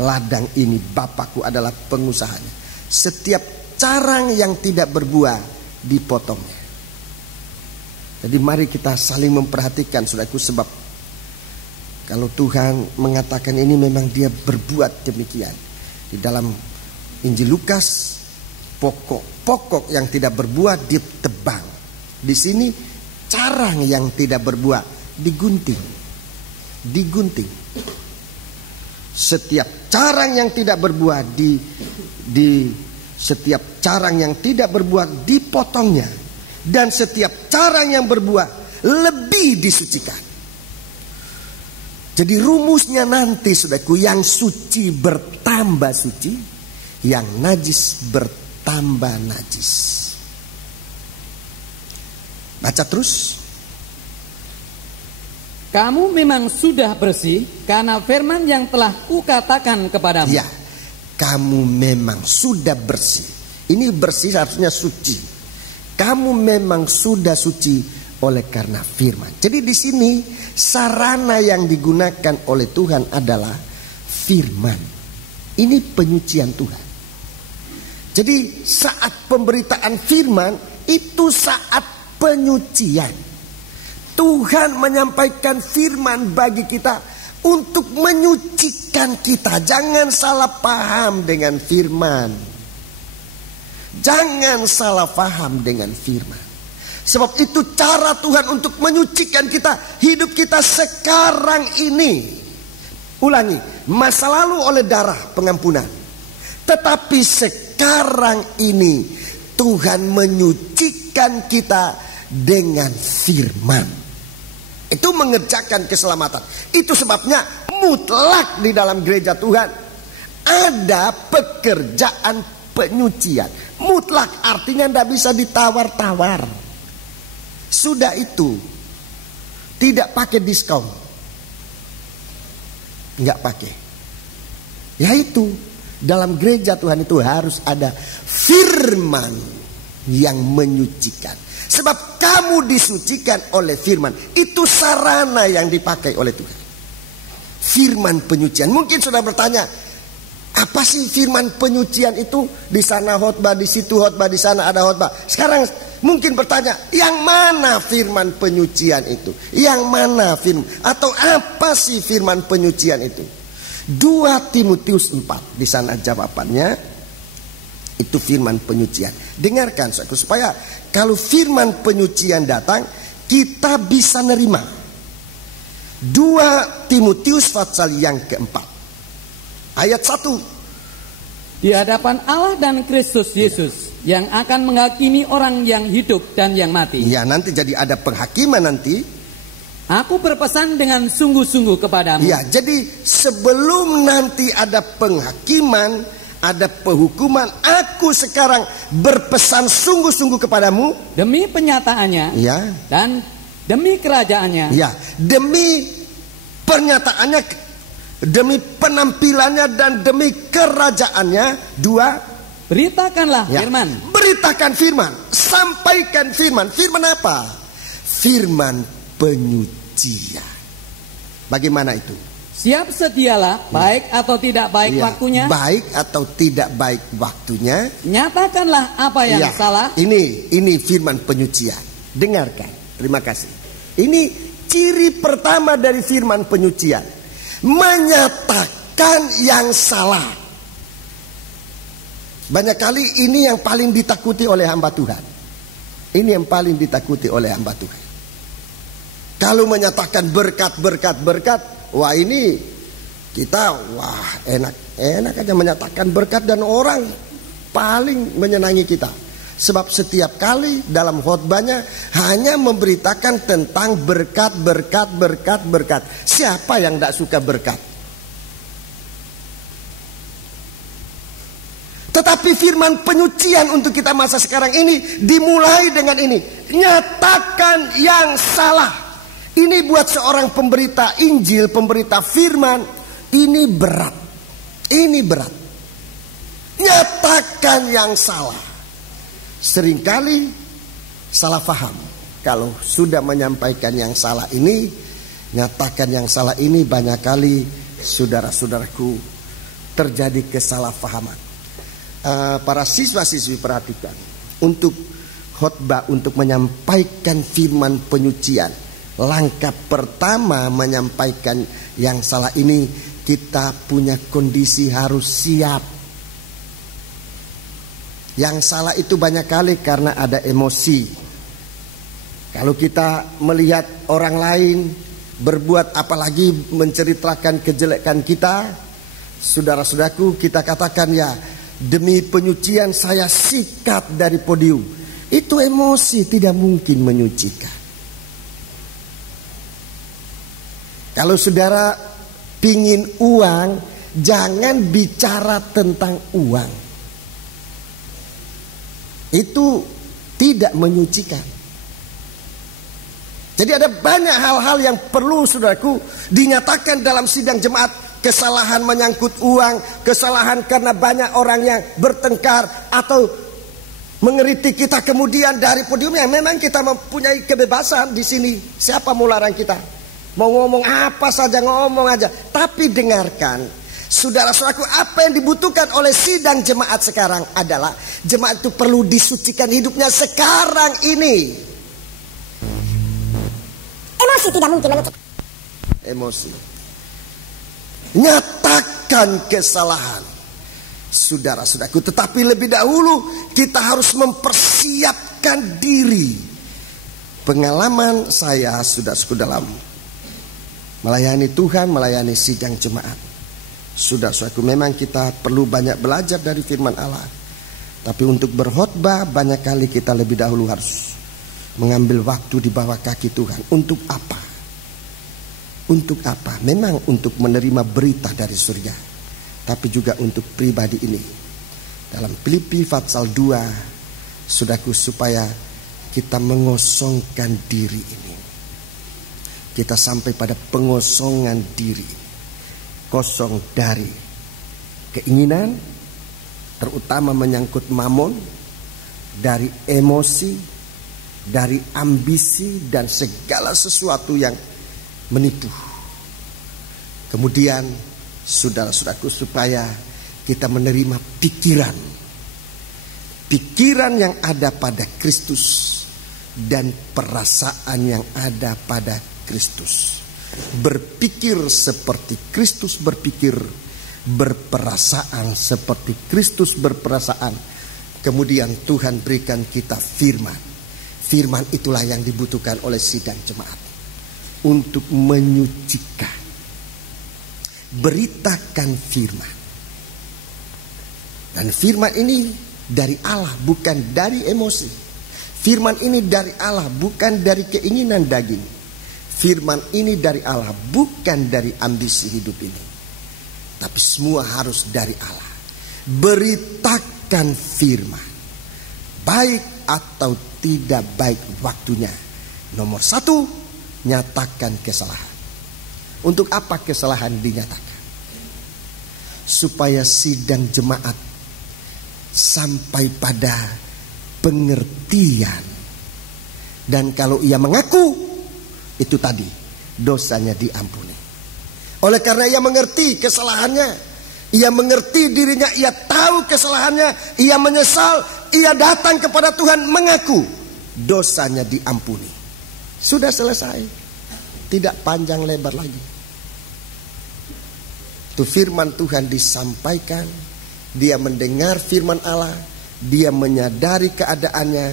ladang ini. Bapakku adalah pengusahanya. Setiap carang yang tidak berbuah dipotongnya. Jadi mari kita saling memperhatikan, saudaraku, sebab kalau Tuhan mengatakan ini memang Dia berbuat demikian. Di dalam Injil Lukas, pokok-pokok yang tidak berbuah ditebang. Di sini carang yang tidak berbuah digunting. Setiap carang yang tidak berbuah setiap carang yang tidak berbuah dipotongnya. Dan setiap carang yang berbuah lebih disucikan. Jadi rumusnya nanti, saudaraku, yang suci bertambah suci, yang najis bertambah najis. Baca terus. Kamu memang sudah bersih karena firman yang telah kukatakan kepadamu. Ya, kamu memang sudah bersih. Ini bersih artinya suci. Kamu memang sudah suci oleh karena firman. Jadi di sini sarana yang digunakan oleh Tuhan adalah firman. Ini penyucian Tuhan. Jadi saat pemberitaan firman itu saat penyucian. Tuhan menyampaikan firman bagi kita untuk menyucikan kita. Jangan salah paham dengan firman. Jangan salah paham dengan firman. Sebab itu cara Tuhan untuk menyucikan kita, hidup kita sekarang ini. Ulangi, masa lalu oleh darah pengampunan. Tetapi sekarang ini Tuhan menyucikan kita dengan firman. Itu mengerjakan keselamatan. Itu sebabnya mutlak di dalam gereja Tuhan ada pekerjaan penyucian. Mutlak artinya tidak bisa ditawar-tawar. Sudah itu tidak pakai diskon, nggak pakai. Yaitu dalam gereja Tuhan itu harus ada firman yang menyucikan. Sebab kamu disucikan oleh firman. Itu sarana yang dipakai oleh Tuhan. Firman penyucian. Mungkin sudah bertanya, apa sih firman penyucian itu? Di sana khotbah, di situ khotbah, di sana ada khotbah. Sekarang mungkin bertanya, yang mana firman penyucian itu? Yang mana firman? Atau apa sih firman penyucian itu? 2 Timotius 4 di sana jawabannya, itu firman penyucian. Dengarkan saudaraku, supaya kalau firman penyucian datang kita bisa nerima. 2 Timotius pasal yang keempat ayat 1. Di hadapan Allah dan Kristus Yesus yang akan menghakimi orang yang hidup dan yang mati. Ya, nanti jadi ada penghakiman nanti. Aku berpesan dengan sungguh-sungguh kepadamu. Ya, jadi sebelum nanti ada penghakiman, ada penghukuman, aku sekarang berpesan sungguh-sungguh kepadamu. Demi penyataannya, ya, dan demi kerajaannya. Ya, demi pernyataannya, demi penampilannya, dan demi kerajaannya. 2, beritakanlah firman. Beritakan firman, sampaikan firman. Firman apa? Firman penyucian. Bagaimana itu? Siap sedialah, baik atau tidak baik waktunya. Baik atau tidak baik waktunya. Nyatakanlah apa yang salah. Ini firman penyucian. Dengarkan. Terima kasih. Ini ciri pertama dari firman penyucian. Menyatakan yang salah. Banyak kali ini yang paling ditakuti oleh hamba Tuhan. Ini yang paling ditakuti oleh hamba Tuhan. Kalau menyatakan berkat, wah ini kita enak aja menyatakan berkat, dan orang paling menyenangi kita. Sebab setiap kali dalam khotbahnya hanya memberitakan tentang berkat. Siapa yang tidak suka berkat? Tetapi firman penyucian untuk kita masa sekarang ini dimulai dengan ini. Nyatakan yang salah. Ini buat seorang pemberita Injil, pemberita firman, ini berat. Ini berat. Nyatakan yang salah. Seringkali salah paham. Kalau sudah menyampaikan yang salah ini, nyatakan yang salah ini, banyak kali saudara-saudaraku terjadi kesalahpahaman. Para siswa-siswi perhatikan, untuk khotbah, untuk menyampaikan firman penyucian, langkah pertama menyampaikan yang salah ini, kita punya kondisi harus siap. Yang salah itu banyak kali karena ada emosi. Kalau kita melihat orang lain berbuat, apalagi menceritakan kejelekan kita, saudara-saudaraku, kita katakan ya, demi penyucian saya sikat dari podium. Itu emosi, tidak mungkin menyucikan. Kalau saudara pingin uang, jangan bicara tentang uang. Itu tidak menyucikan. Jadi ada banyak hal-hal yang perlu saudaraku dinyatakan dalam sidang jemaat. Kesalahan menyangkut uang, kesalahan karena banyak orang yang bertengkar atau mengeritik kita kemudian dari podiumnya. Memang kita mempunyai kebebasan di sini. Siapa mau larang kita? Mau ngomong apa saja, ngomong aja. Tapi dengarkan, saudara-saudaraku, apa yang dibutuhkan oleh sidang jemaat sekarang adalah jemaat itu perlu disucikan hidupnya sekarang ini. Emosi tidak mungkin menyucikan. Emosi. Nyatakan kesalahan, saudara-saudaraku. Tetapi lebih dahulu kita harus mempersiapkan diri. Pengalaman saya saudara-saudaraku dalam melayani Tuhan, melayani sidang jemaat, saudara-saudaraku, memang kita perlu banyak belajar dari firman Allah. Tapi untuk berkhotbah banyak kali kita lebih dahulu harus mengambil waktu di bawah kaki Tuhan. Untuk apa? Untuk apa? Memang untuk menerima berita dari surga, tapi juga untuk pribadi ini. Dalam Filipi pasal 2, saudaraku, supaya kita mengosongkan diri ini. Kita sampai pada pengosongan diri. Kosong dari keinginan, terutama menyangkut mamon, dari emosi, dari ambisi, dan segala sesuatu yang menipu. Kemudian saudara-saudaraku, supaya kita menerima pikiran yang ada pada Kristus dan perasaan yang ada pada Kristus. berpikir seperti Kristus berpikir, berperasaan seperti Kristus berperasaan. Kemudian Tuhan berikan kita firman. Firman itulah yang dibutuhkan oleh sidang jemaat untuk menyucikan. Beritakan firman. Dan firman ini dari Allah, bukan dari emosi. Firman ini dari Allah, bukan dari keinginan daging. Firman ini dari Allah, bukan dari ambisi hidup ini. Tapi semua harus dari Allah. Beritakan firman. Baik atau tidak baik waktunya. Nomor 1, nyatakan kesalahan. Untuk apa kesalahan dinyatakan? Supaya sidang jemaat sampai pada pengertian. Dan kalau ia mengaku, itu tadi dosanya diampuni. Oleh karena ia mengerti kesalahannya, ia mengerti dirinya, ia tahu kesalahannya, ia menyesal, ia datang kepada Tuhan mengaku, dosanya diampuni. Sudah selesai, tidak panjang lebar lagi. Itu firman Tuhan disampaikan, dia mendengar firman Allah, dia menyadari keadaannya,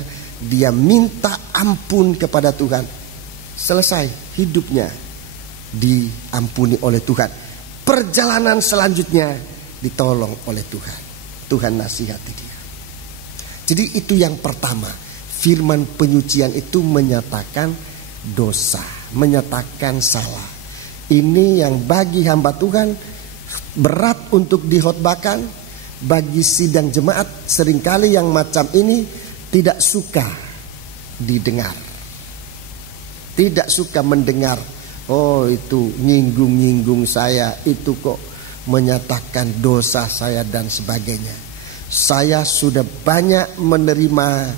dia minta ampun kepada Tuhan. Selesai, hidupnya diampuni oleh Tuhan. Perjalanan selanjutnya ditolong oleh Tuhan. Tuhan nasihati dia. Jadi itu yang pertama. Firman penyucian itu menyatakan dosa, menyatakan salah. Ini yang bagi hamba Tuhan berat untuk dihotbahkan. Bagi sidang jemaat seringkali yang macam ini tidak suka didengar. Tidak suka mendengar. Oh, itu nyinggung-nyinggung saya, itu kok menyatakan dosa saya dan sebagainya. Saya sudah banyak menerima,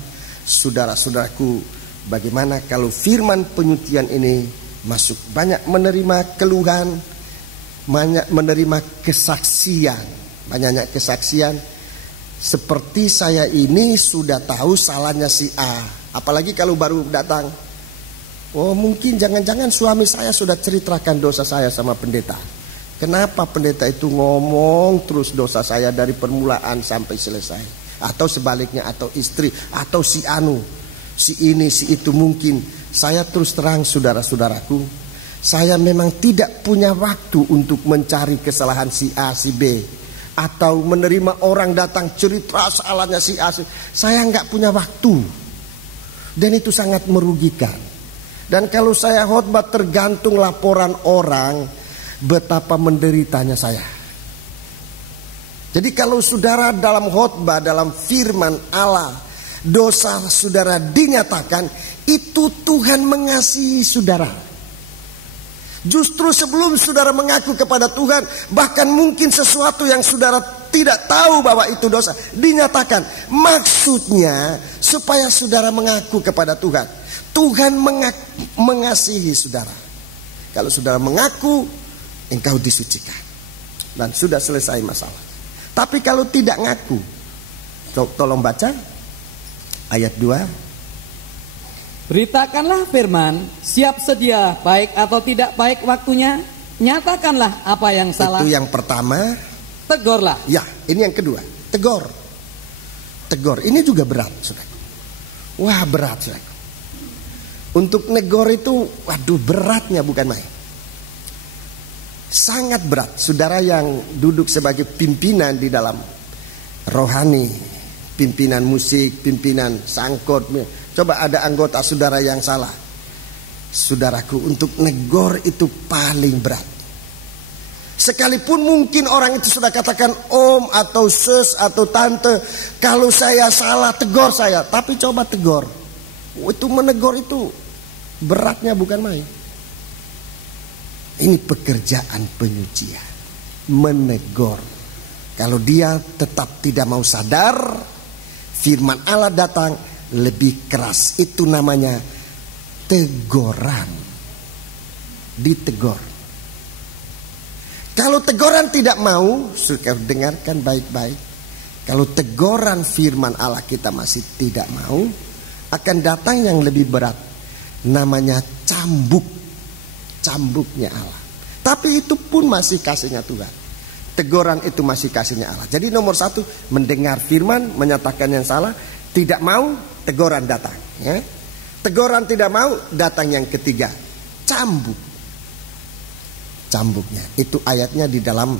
saudara-saudaraku, bagaimana kalau firman penyucian ini masuk, banyak menerima keluhan, banyak menerima kesaksian, banyaknya kesaksian. Seperti saya ini sudah tahu salahnya si A, apalagi kalau baru datang. Oh, mungkin jangan-jangan suami saya sudah ceritakan dosa saya sama pendeta. Kenapa pendeta itu ngomong terus dosa saya dari permulaan sampai selesai? Atau sebaliknya, atau istri, atau si anu, si ini, si itu. Mungkin saya terus terang, saudara-saudaraku, saya memang tidak punya waktu untuk mencari kesalahan si A, si B, atau menerima orang datang cerita salahnya si A. Saya nggak punya waktu, dan itu sangat merugikan. Dan kalau saya khotbah tergantung laporan orang, betapa menderitanya saya. Jadi kalau saudara dalam khotbah, dalam firman Allah, dosa saudara dinyatakan, itu Tuhan mengasihi saudara. Justru sebelum saudara mengaku kepada Tuhan, bahkan mungkin sesuatu yang saudara tidak tahu bahwa itu dosa, dinyatakan. Maksudnya supaya saudara mengaku kepada Tuhan. Tuhan mengasihi saudara. Kalau saudara mengaku, engkau disucikan, dan sudah selesai masalah. Tapi kalau tidak ngaku, tolong baca ayat 2. Beritakanlah firman, siap sedia, baik atau tidak baik waktunya. Nyatakanlah apa yang salah. Itu yang pertama. Tegurlah. Ya, ini yang kedua. Tegur. Tegur. Ini juga berat, saudara. Wah, berat, saudara. Untuk negor itu, waduh, beratnya bukan main. Sangat berat. Saudara yang duduk sebagai pimpinan di dalam rohani, pimpinan musik, pimpinan sangkot, coba ada anggota saudara yang salah. Saudaraku, untuk negor itu paling berat. Sekalipun mungkin orang itu sudah katakan om atau sis atau tante, kalau saya salah tegur saya, tapi coba tegur. Itu menegur itu beratnya bukan main. Ini pekerjaan penyucian, menegur. Kalau dia tetap tidak mau sadar, firman Allah datang lebih keras. Itu namanya teguran. Ditegur. Kalau teguran tidak mau, suka dengarkan baik-baik. Kalau teguran firman Allah kita masih tidak mau, akan datang yang lebih berat, namanya cambuk. cambuknya Allah. Tapi itu pun masih kasihnya Tuhan. Teguran itu masih kasihnya Allah. Jadi nomor satu, mendengar firman, menyatakan yang salah, tidak mau, teguran datang. Ya. Teguran tidak mau, datang yang ketiga, cambuk. Cambuknya, itu ayatnya di dalam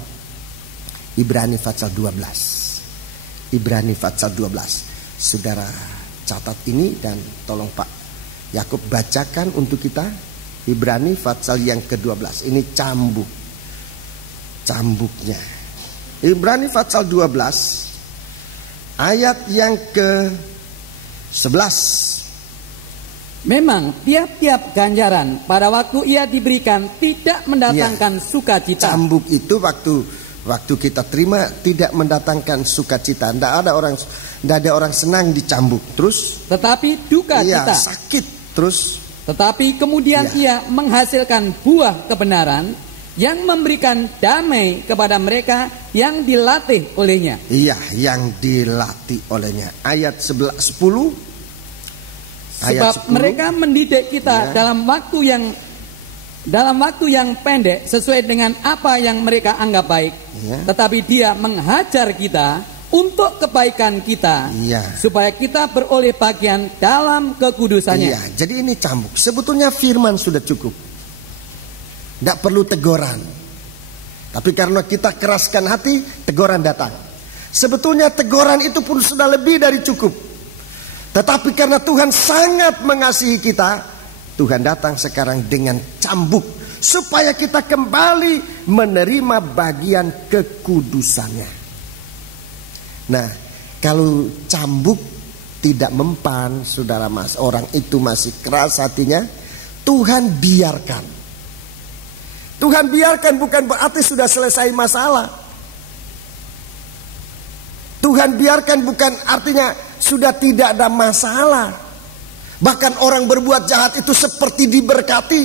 Ibrani pasal 12. Ibrani pasal 12. Saudara catat ini dan tolong Pak Yakub bacakan untuk kita. Ibrani pasal yang ke-12. Ini cambuk. Cambuknya. Ibrani pasal 12 ayat yang ke-11. Memang tiap-tiap ganjaran pada waktu ia diberikan tidak mendatangkan sukacita. Cambuk itu waktu kita terima tidak mendatangkan sukacita. Tidak ada orang senang dicambuk terus. Tetapi duka cita. Sakit terus. Tetapi kemudian ia menghasilkan buah kebenaran yang memberikan damai kepada mereka yang dilatih olehnya. Iya, yang dilatih olehnya. Ayat 10. Sebab 10, mereka mendidik kita dalam waktu yang pendek sesuai dengan apa yang mereka anggap baik. Tetapi dia menghajar kita untuk kebaikan kita, supaya kita beroleh bagian dalam kekudusannya. Jadi ini cambuk. Sebetulnya firman sudah cukup, tidak perlu teguran. Tapi karena kita keraskan hati, teguran datang. Sebetulnya teguran itu pun sudah lebih dari cukup. Tetapi karena Tuhan sangat mengasihi kita, Tuhan datang sekarang dengan cambuk, supaya kita kembali menerima bagian kekudusannya. Nah, kalau cambuk tidak mempan, saudara mas, orang itu masih keras hatinya, Tuhan biarkan. Tuhan biarkan bukan berarti sudah selesai masalah. Tuhan biarkan bukan artinya sudah tidak ada masalah. Bahkan orang berbuat jahat itu seperti diberkati.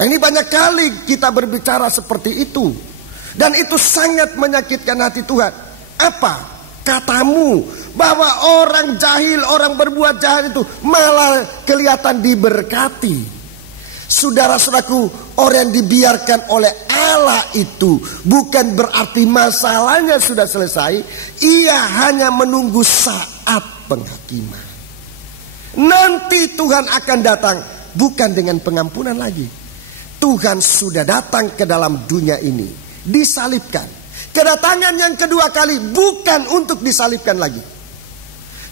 Nah, ini banyak kali kita berbicara seperti itu. Dan itu sangat menyakitkan hati Tuhan. Apa? Katamu bahwa orang jahil, orang berbuat jahat itu malah kelihatan diberkati. Saudara-saudaraku, orang yang dibiarkan oleh Allah itu bukan berarti masalahnya sudah selesai. Ia hanya menunggu saat penghakiman. Nanti Tuhan akan datang bukan dengan pengampunan lagi. Tuhan sudah datang ke dalam dunia ini, disalibkan. Kedatangan yang kedua kali bukan untuk disalibkan lagi,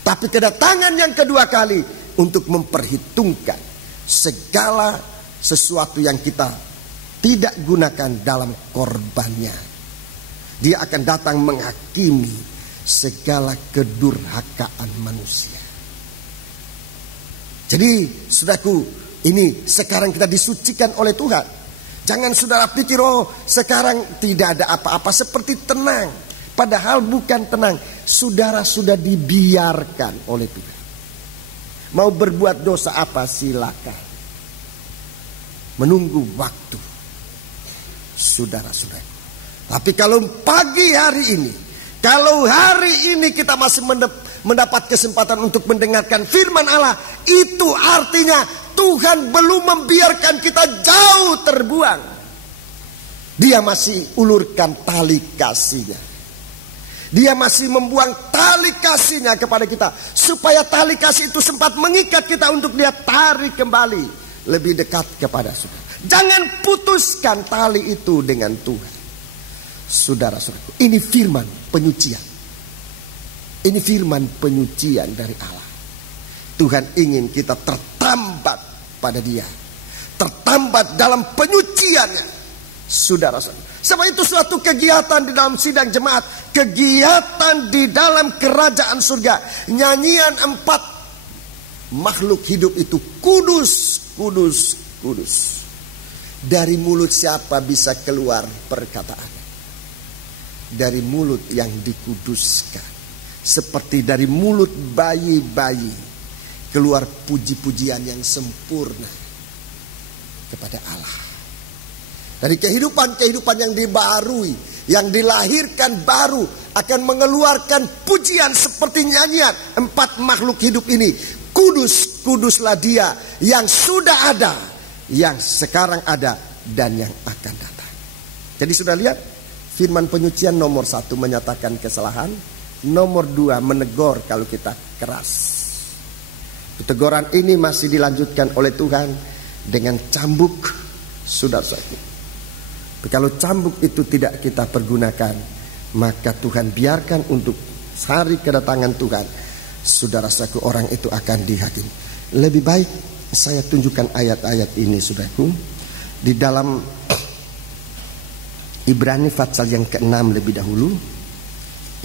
tapi kedatangan yang kedua kali untuk memperhitungkan segala sesuatu yang kita tidak gunakan dalam korbannya. Dia akan datang menghakimi segala kedurhakaan manusia. Jadi saudaraku, ini sekarang kita disucikan oleh Tuhan. Jangan saudara pikir, oh sekarang tidak ada apa-apa, seperti tenang. Padahal bukan tenang. Saudara sudah dibiarkan oleh Tuhan. Mau berbuat dosa apa silakan. Menunggu waktu. Saudara-saudara. Tapi kalau pagi hari ini, kalau hari ini kita masih mendapat kesempatan untuk mendengarkan firman Allah, itu artinya Tuhan belum membiarkan kita jauh terbuang. Dia masih ulurkan tali kasihnya. Dia masih membuang tali kasihnya kepada kita, supaya tali kasih itu sempat mengikat kita untuk dia tarik kembali lebih dekat kepada saudara. Jangan putuskan tali itu dengan Tuhan. Saudara-saudaraku, ini firman penyucian. Ini firman penyucian dari Allah. Tuhan ingin kita tertambat pada dia, tertambat dalam penyuciannya, saudara-saudara. Sebab itu suatu kegiatan di dalam sidang jemaat, kegiatan di dalam kerajaan surga. Nyanyian 4 makhluk hidup itu kudus, kudus, kudus. Dari mulut siapa bisa keluar perkataan? Dari mulut yang dikuduskan. Seperti dari mulut bayi-bayi keluar puji-pujian yang sempurna kepada Allah. Dari kehidupan-kehidupan yang dibarui, yang dilahirkan baru, akan mengeluarkan pujian seperti nyanyian 4 makhluk hidup ini. Kudus, kuduslah dia yang sudah ada yang sekarang ada dan yang akan datang. Jadi sudah lihat, firman penyucian nomor 1 menyatakan kesalahan, nomor 2 menegur kalau kita keras. Teguran ini masih dilanjutkan oleh Tuhan dengan cambuk, saudara-saudaraku. Kalau cambuk itu tidak kita pergunakan, maka Tuhan biarkan untuk hari kedatangan Tuhan, saudara-saudaraku, orang itu akan dihakimi. Lebih baik saya tunjukkan ayat-ayat ini, saudaraku, di dalam Ibrani pasal yang ke-6 lebih dahulu.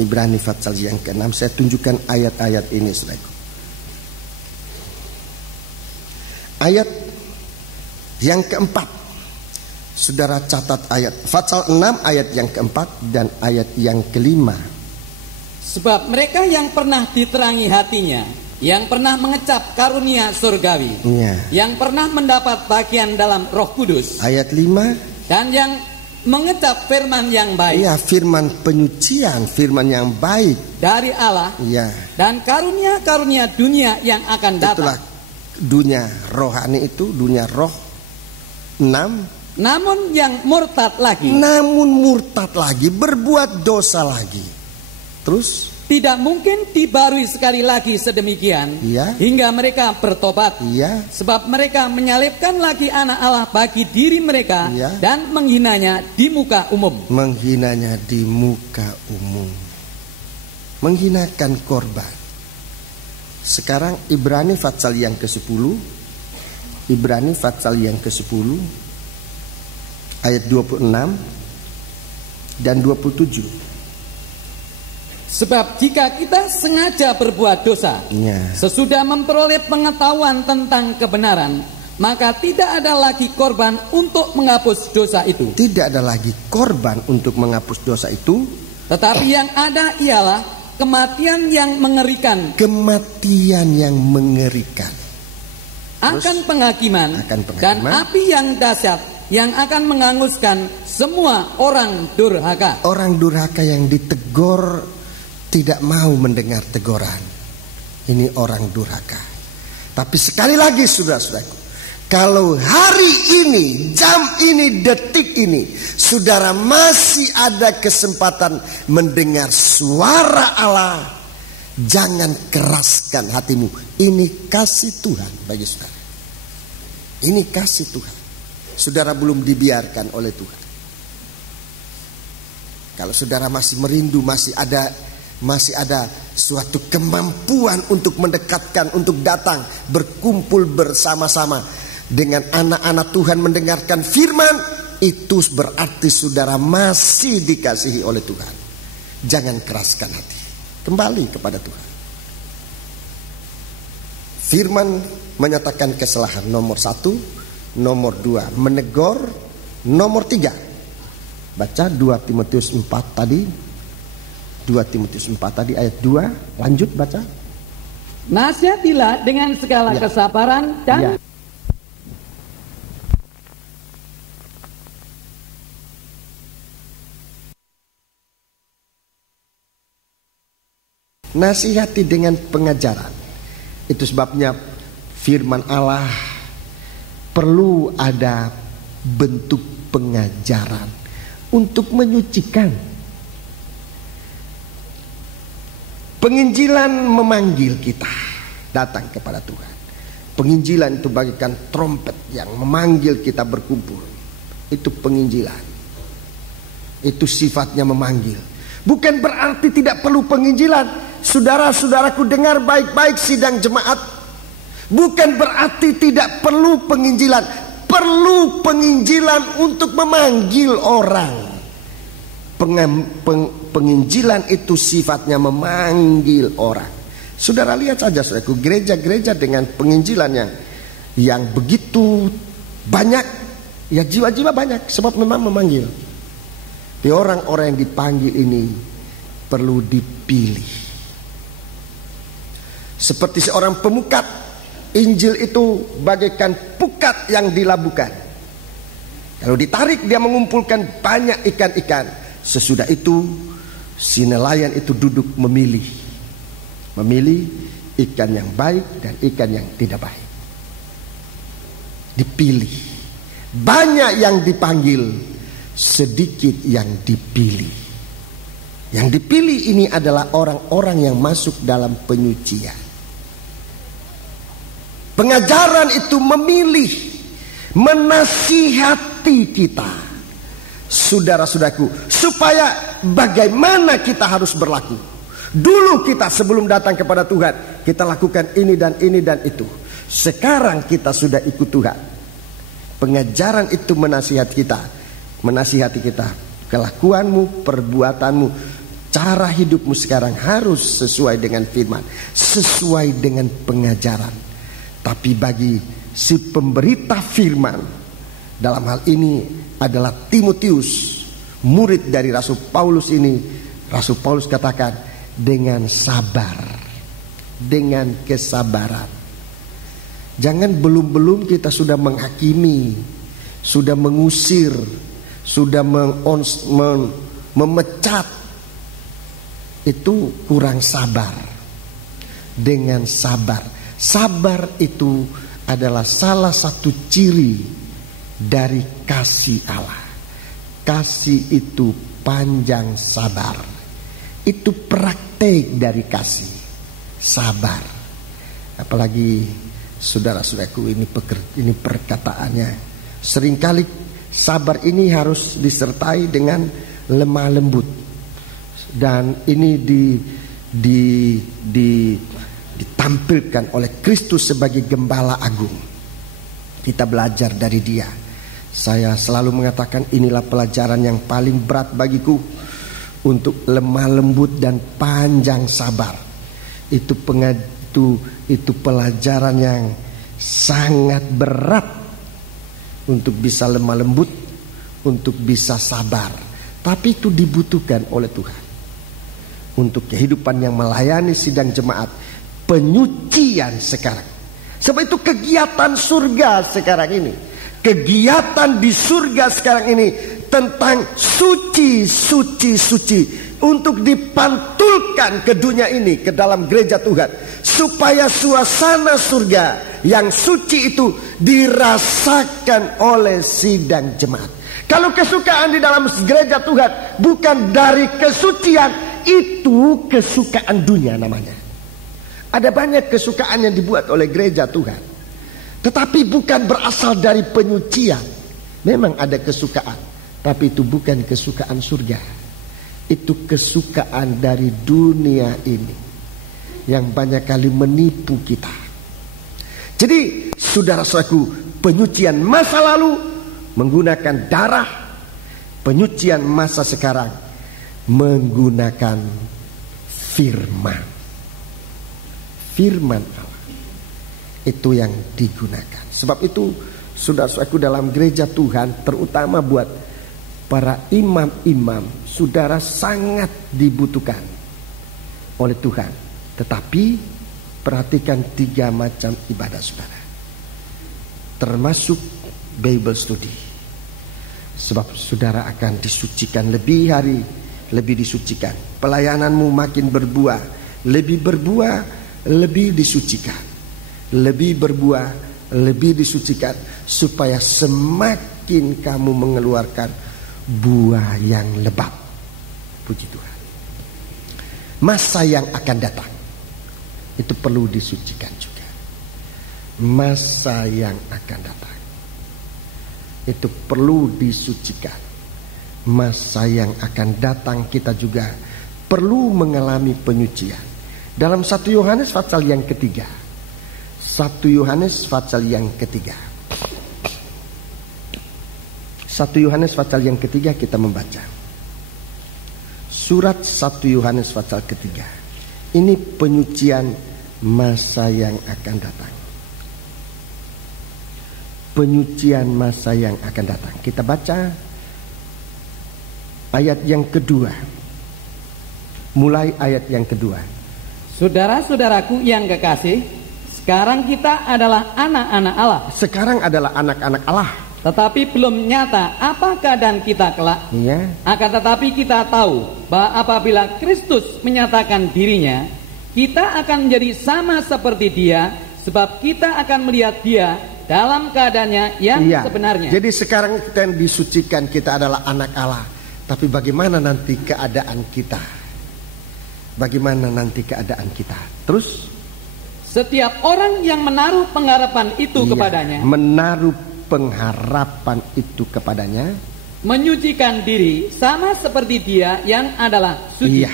Ibrani pasal yang ke-6, saya tunjukkan ayat-ayat ini, saudaraku. Ayat yang keempat, saudara catat ayat pasal 6 ayat yang keempat dan ayat yang kelima. Sebab mereka yang pernah diterangi hatinya, yang pernah mengecap karunia surgawi, yang pernah mendapat bagian dalam Roh Kudus, ayat 5, dan yang mengecap firman yang baik, ya, firman penyucian, firman yang baik dari Allah, ya, dan karunia-karunia dunia yang akan datang. Itulah dunia rohani itu, dunia roh. 6, namun yang murtad lagi, berbuat dosa lagi, terus tidak mungkin dibarui sekali lagi sedemikian, ya, hingga mereka bertobat, ya, sebab mereka menyalibkan lagi anak Allah bagi diri mereka, ya, dan menghinanya di muka umum. Menghinanya di muka umum, menghinakan korban. Sekarang Ibrani pasal yang ke-10, Ibrani pasal yang ke-10 ayat 26 dan 27. Sebab jika kita sengaja berbuat dosa, sesudah memperoleh pengetahuan tentang kebenaran, maka tidak ada lagi korban untuk menghapus dosa itu. Tidak ada lagi korban untuk menghapus dosa itu. Tetapi yang ada ialah kematian yang mengerikan. Kematian yang mengerikan. Akan penghakiman, dan api yang dahsyat yang akan menghanguskan semua orang durhaka. Orang durhaka yang ditegur tidak mau mendengar teguran. Ini orang durhaka. Tapi sekali lagi, saudara-saudaraku, kalau hari ini, jam ini, detik ini, saudara masih ada kesempatan mendengar suara Allah, jangan keraskan hatimu. Ini kasih Tuhan bagi saudara. Ini kasih Tuhan. Saudara belum dibiarkan oleh Tuhan. Kalau saudara masih merindu, masih ada suatu kemampuan untuk mendekatkan, untuk datang berkumpul bersama-sama dengan anak-anak Tuhan mendengarkan firman, itu berarti saudara masih dikasihi oleh Tuhan. Jangan keraskan hati, kembali kepada Tuhan. Firman menyatakan kesalahan nomor 1, nomor 2 menegur, nomor 3 baca 2 Timotius 4 tadi. 2 Timotius 4 tadi ayat 2, lanjut baca. Nasihatilah dengan segala kesabaran dan nasihati dengan pengajaran. Itu sebabnya firman Allah perlu ada bentuk pengajaran untuk menyucikan. Penginjilan memanggil kita datang kepada Tuhan. Penginjilan itu bagaikan trompet yang memanggil kita berkumpul. Itu penginjilan. Itu sifatnya memanggil. Bukan berarti tidak perlu penginjilan. Saudara-saudaraku, dengar baik-baik sidang jemaat. Bukan berarti tidak perlu penginjilan. Perlu penginjilan untuk memanggil orang. Penginjilan itu sifatnya memanggil orang. Saudara lihat saja, saudaraku, gereja-gereja dengan penginjilan yang begitu banyak, ya jiwa-jiwa banyak, sebab memang memanggil. Tapi orang-orang yang dipanggil ini perlu dipilih. Seperti seorang pemukat, Injil itu bagaikan pukat yang dilabuhkan. Kalau ditarik, dia mengumpulkan banyak ikan-ikan. Sesudah itu si nelayan itu duduk memilih ikan yang baik dan ikan yang tidak baik. Dipilih. Banyak yang dipanggil, sedikit yang dipilih. Yang dipilih ini adalah orang-orang yang masuk dalam penyucian. Pengajaran itu memilih, menasihati kita, saudara-saudaraku, supaya bagaimana kita harus berlaku. Dulu kita sebelum datang kepada Tuhan, kita lakukan ini dan ini dan itu. Sekarang kita sudah ikut Tuhan. Pengajaran itu menasihati kita. Kelakuanmu, perbuatanmu, cara hidupmu sekarang harus sesuai dengan firman, sesuai dengan pengajaran. Tapi bagi si pemberita firman, dalam hal ini adalah Timotius, murid dari Rasul Paulus ini, Rasul Paulus katakan dengan sabar, dengan kesabaran. Jangan belum-belum kita sudah menghakimi, sudah mengusir, sudah memecat. Itu kurang sabar. Dengan sabar. Sabar itu adalah salah satu ciri dari kasih Allah. Kasih itu panjang sabar. Itu praktek dari kasih, sabar. Apalagi saudara-saudaraku, ini perkataannya. Seringkali sabar ini harus disertai dengan lemah lembut. Dan ini ditampilkan oleh Kristus sebagai gembala agung. Kita belajar dari Dia. Saya selalu mengatakan inilah pelajaran yang paling berat bagiku, untuk lemah lembut dan panjang sabar. Itu pelajaran yang sangat berat untuk bisa lemah lembut, untuk bisa sabar. Tapi itu dibutuhkan oleh Tuhan untuk kehidupan yang melayani sidang jemaat, penyucian sekarang. Sebab itu kegiatan surga sekarang ini, kegiatan di surga sekarang ini tentang suci, suci, suci, untuk dipantulkan ke dunia ini, ke dalam gereja Tuhan, supaya suasana surga yang suci itu dirasakan oleh sidang jemaat. Kalau kesukaan di dalam gereja Tuhan bukan dari kesucian, itu kesukaan dunia namanya. Ada banyak kesukaan yang dibuat oleh gereja Tuhan, tetapi bukan berasal dari penyucian. Memang ada kesukaan, tapi itu bukan kesukaan surga. Itu kesukaan dari dunia ini yang banyak kali menipu kita. Jadi saudara-saudaraku, penyucian masa lalu menggunakan darah, penyucian masa sekarang menggunakan firman. Firman Allah itu yang digunakan. Sebab itu saudara-saudaraku, dalam gereja Tuhan, terutama buat para imam-imam, saudara sangat dibutuhkan oleh Tuhan. Tetapi perhatikan 3 macam ibadah saudara, termasuk Bible study. Sebab saudara akan disucikan lebih hari, lebih disucikan. Pelayananmu makin berbuah, lebih disucikan. Lebih berbuah, lebih disucikan, supaya semakin kamu mengeluarkan buah yang lebat. Puji Tuhan. Masa yang akan datang itu perlu disucikan juga. Masa yang akan datang itu perlu disucikan. Masa yang akan datang kita juga perlu mengalami penyucian. Dalam 1 Yohanes pasal yang ketiga, 1 Yohanes pasal yang ketiga, 1 Yohanes pasal yang ketiga, kita membaca surat 1 Yohanes pasal ketiga. Ini penyucian masa yang akan datang. Penyucian masa yang akan datang. Kita baca ayat yang kedua. Mulai ayat yang kedua. Saudara-saudaraku yang kekasih, sekarang kita adalah anak-anak Allah. Sekarang adalah anak-anak Allah. Tetapi belum nyata apa keadaan kita kelak. Iya. Akan tetapi kita tahu bahwa apabila Kristus menyatakan dirinya, kita akan menjadi sama seperti Dia, sebab kita akan melihat Dia dalam keadaannya yang sebenarnya. Jadi sekarang kita yang disucikan, kita adalah anak Allah. Tapi bagaimana nanti keadaan kita? Bagaimana nanti keadaan kita? Terus? Setiap orang yang menaruh pengharapan itu kepadanya, menaruh pengharapan itu kepadanya, menyucikan diri sama seperti dia yang adalah suci. Iya.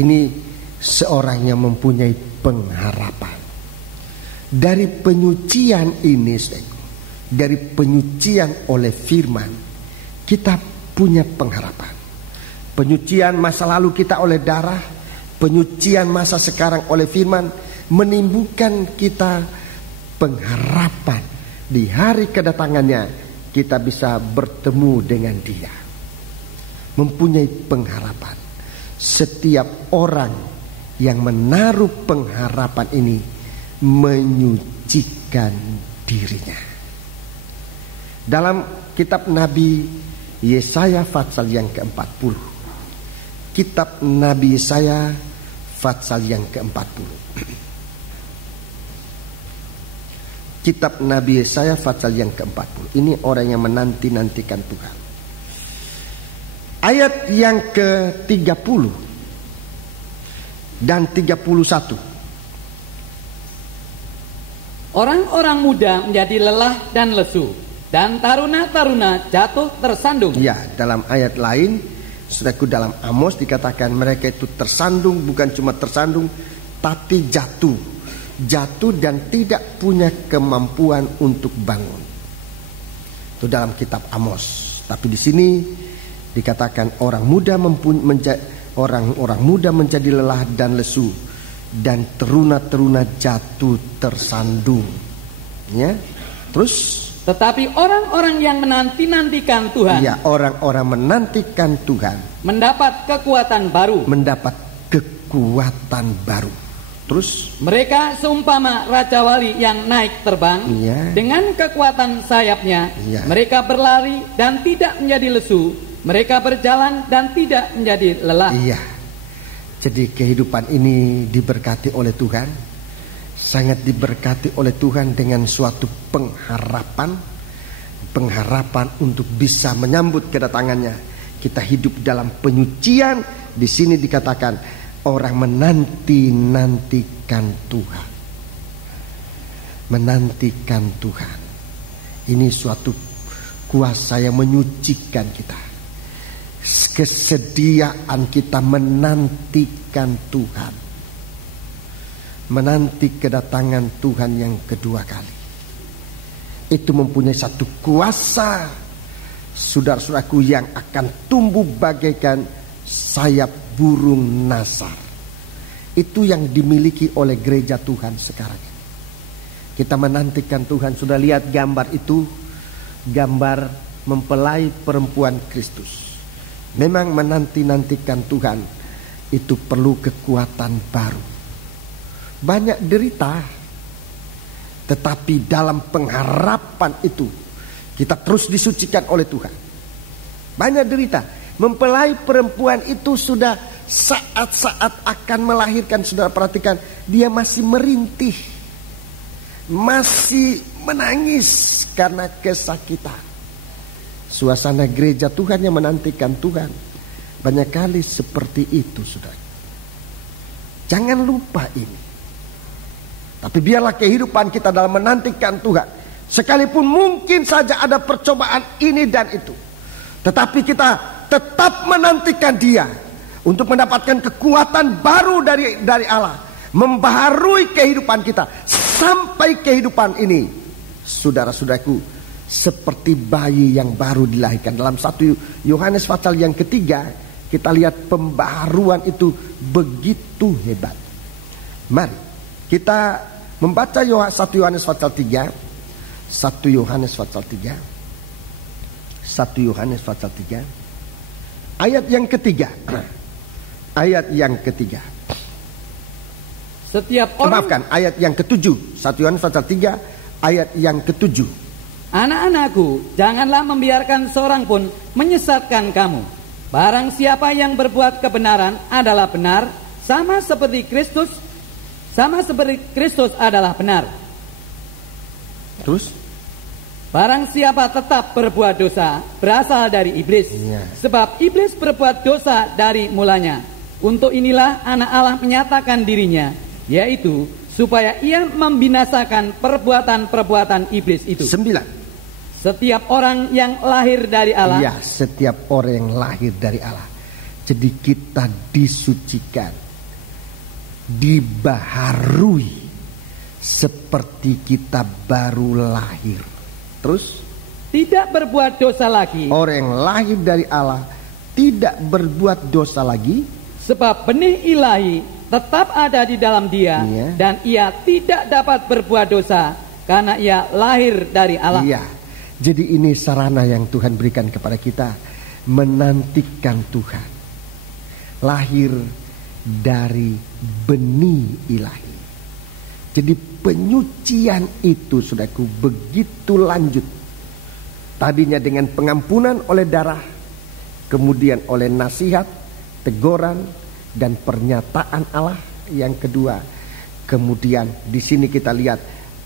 Ini seorang yang mempunyai pengharapan. Dari penyucian ini, dari penyucian oleh firman, kita punya pengharapan. Penyucian masa lalu kita oleh darah, penyucian masa sekarang oleh firman, menimbulkan kita pengharapan di hari kedatangannya kita bisa bertemu dengan dia. Mempunyai pengharapan. Setiap orang yang menaruh pengharapan ini menyucikan dirinya. Dalam kitab Nabi Yesaya pasal yang ke-40. Kitab Nabi Yesaya pasal yang ke-40. Kitab Nabi Yesaya pasal yang ke-40. Ini orang yang menanti-nantikan Tuhan. Ayat yang ke-30 dan 31. Orang-orang muda menjadi lelah dan lesu, dan taruna-taruna jatuh tersandung. Ya, dalam ayat lain, saudaraku, dalam Amos dikatakan mereka itu tersandung, bukan cuma tersandung, tapi jatuh dan tidak punya kemampuan untuk bangun. Itu dalam kitab Amos. Tapi di sini dikatakan orang muda menjadi lelah dan lesu, dan teruna-teruna jatuh tersandung. Ya. Terus, tetapi orang-orang yang menanti-nantikan Tuhan, ya, orang-orang menantikan Tuhan mendapat kekuatan baru. Terus, mereka seumpama Raja Wali yang naik terbang, dengan kekuatan sayapnya. Mereka berlari dan tidak menjadi lesu, mereka berjalan dan tidak menjadi lelah. Jadi kehidupan ini diberkati oleh Tuhan, sangat diberkati oleh Tuhan dengan suatu pengharapan untuk bisa menyambut kedatangannya. Kita hidup dalam penyucian. Di sini dikatakan orang menanti-nantikan Tuhan. Menantikan Tuhan. Ini suatu kuasa yang menyucikan kita. Kesediaan kita menantikan Tuhan. Menanti kedatangan Tuhan yang kedua kali. Itu mempunyai satu kuasa, saudara-saudaraku, yang akan tumbuh bagaikan sayap burung nasar. Itu yang dimiliki oleh gereja Tuhan sekarang. Kita menantikan Tuhan. Sudah lihat gambar itu? Gambar mempelai perempuan Kristus. Memang menanti-nantikan Tuhan itu perlu kekuatan baru. Banyak derita, tetapi dalam pengharapan itu kita terus disucikan oleh Tuhan. Banyak derita. Mempelai perempuan itu sudah saat-saat akan melahirkan, saudara perhatikan, dia masih merintih, masih menangis karena kesakitan. Suasana gereja Tuhan yang menantikan Tuhan banyak kali seperti itu, saudara. Jangan lupa ini. Tapi biarlah kehidupan kita dalam menantikan Tuhan, sekalipun mungkin saja ada percobaan ini dan itu, tetapi kita tetap menantikan Dia untuk mendapatkan kekuatan baru dari Allah, membaharui kehidupan kita sampai kehidupan ini, saudara-saudaraku, seperti bayi yang baru dilahirkan. Dalam 1 Yohanes pasal yang ketiga, kita lihat pembaharuan itu begitu hebat. Mari kita membaca 1 Yohanes pasal 3. 1 Yohanes pasal 3. 1 Yohanes pasal 3. Ayat yang ketiga. Ayat yang ketiga. Setiap orang, maafkan, ayat yang ketujuh. 1 Yohanes pasal 3 ayat yang ketujuh. Anak-anakku, janganlah membiarkan seorang pun menyesatkan kamu. Barang siapa yang berbuat kebenaran adalah benar, sama seperti Kristus adalah benar. Terus? Barang siapa tetap berbuat dosa, berasal dari iblis. Ya. Sebab iblis berbuat dosa dari mulanya. Untuk inilah anak Allah menyatakan dirinya, yaitu supaya ia membinasakan perbuatan-perbuatan iblis itu. 9. Setiap orang yang lahir dari Allah. Ya, setiap orang yang lahir dari Allah. Jadi kita disucikan, dibaharui seperti kita baru lahir. Terus? Tidak berbuat dosa lagi. Orang yang lahir dari Allah tidak berbuat dosa lagi. Sebab benih ilahi tetap ada di dalam dia. Iya. Dan ia tidak dapat berbuat dosa karena ia lahir dari Allah. Iya. Jadi ini sarana yang Tuhan berikan kepada kita, menantikan Tuhan lahir dari benih ilahi. Jadi penyucian itu, saudaraku, begitu lanjut. Tadinya dengan pengampunan oleh darah, kemudian oleh nasihat, teguran, dan pernyataan Allah. Yang kedua, kemudian di sini kita lihat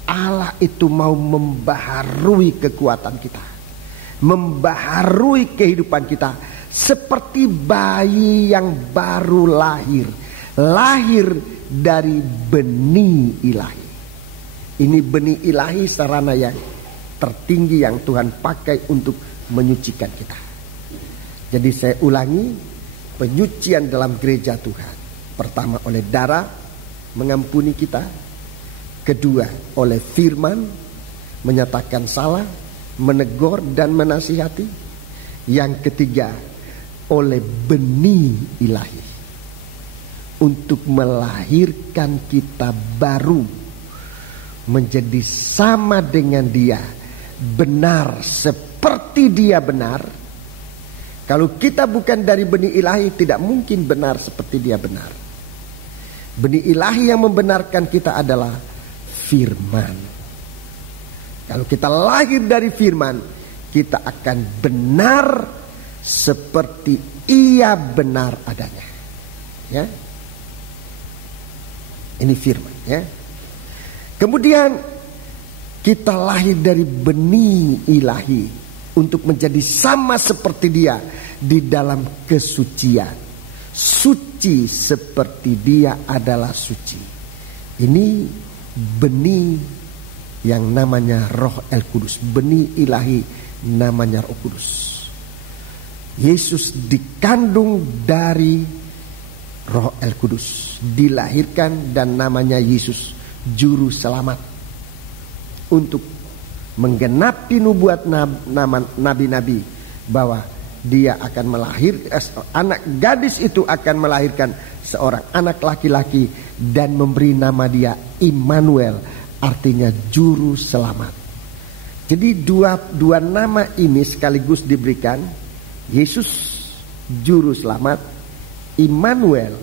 Allah itu mau membaharui kekuatan kita, membaharui kehidupan kita, seperti bayi yang baru lahir, lahir dari benih ilahi. Ini benih ilahi, sarana yang tertinggi yang Tuhan pakai untuk menyucikan kita. Jadi saya ulangi, penyucian dalam gereja Tuhan, pertama oleh darah mengampuni kita. Kedua, oleh firman menyatakan salah, menegur dan menasihati. Yang ketiga, oleh benih ilahi untuk melahirkan kita baru menjadi sama dengan Dia, benar seperti Dia benar. Kalau kita bukan dari benih ilahi, tidak mungkin benar seperti Dia benar. Benih ilahi yang membenarkan kita adalah firman. Kalau kita lahir dari firman, kita akan benar seperti Ia benar adanya. Ya. Ini firman, ya. Kemudian kita lahir dari benih ilahi untuk menjadi sama seperti Dia di dalam kesucian. Suci seperti Dia adalah suci. Ini benih yang namanya Roh El Kudus, benih ilahi namanya Roh Kudus. Yesus dikandung dari Roh El Kudus, dilahirkan dan namanya Yesus, Juru Selamat, untuk menggenapi nubuat nabi-nabi bahwa Dia akan melahirkan anak gadis itu, akan melahirkan seorang anak laki-laki dan memberi nama Dia Immanuel, artinya Juru Selamat. Jadi dua nama ini sekaligus diberikan. Yesus Juru Selamat, Immanuel,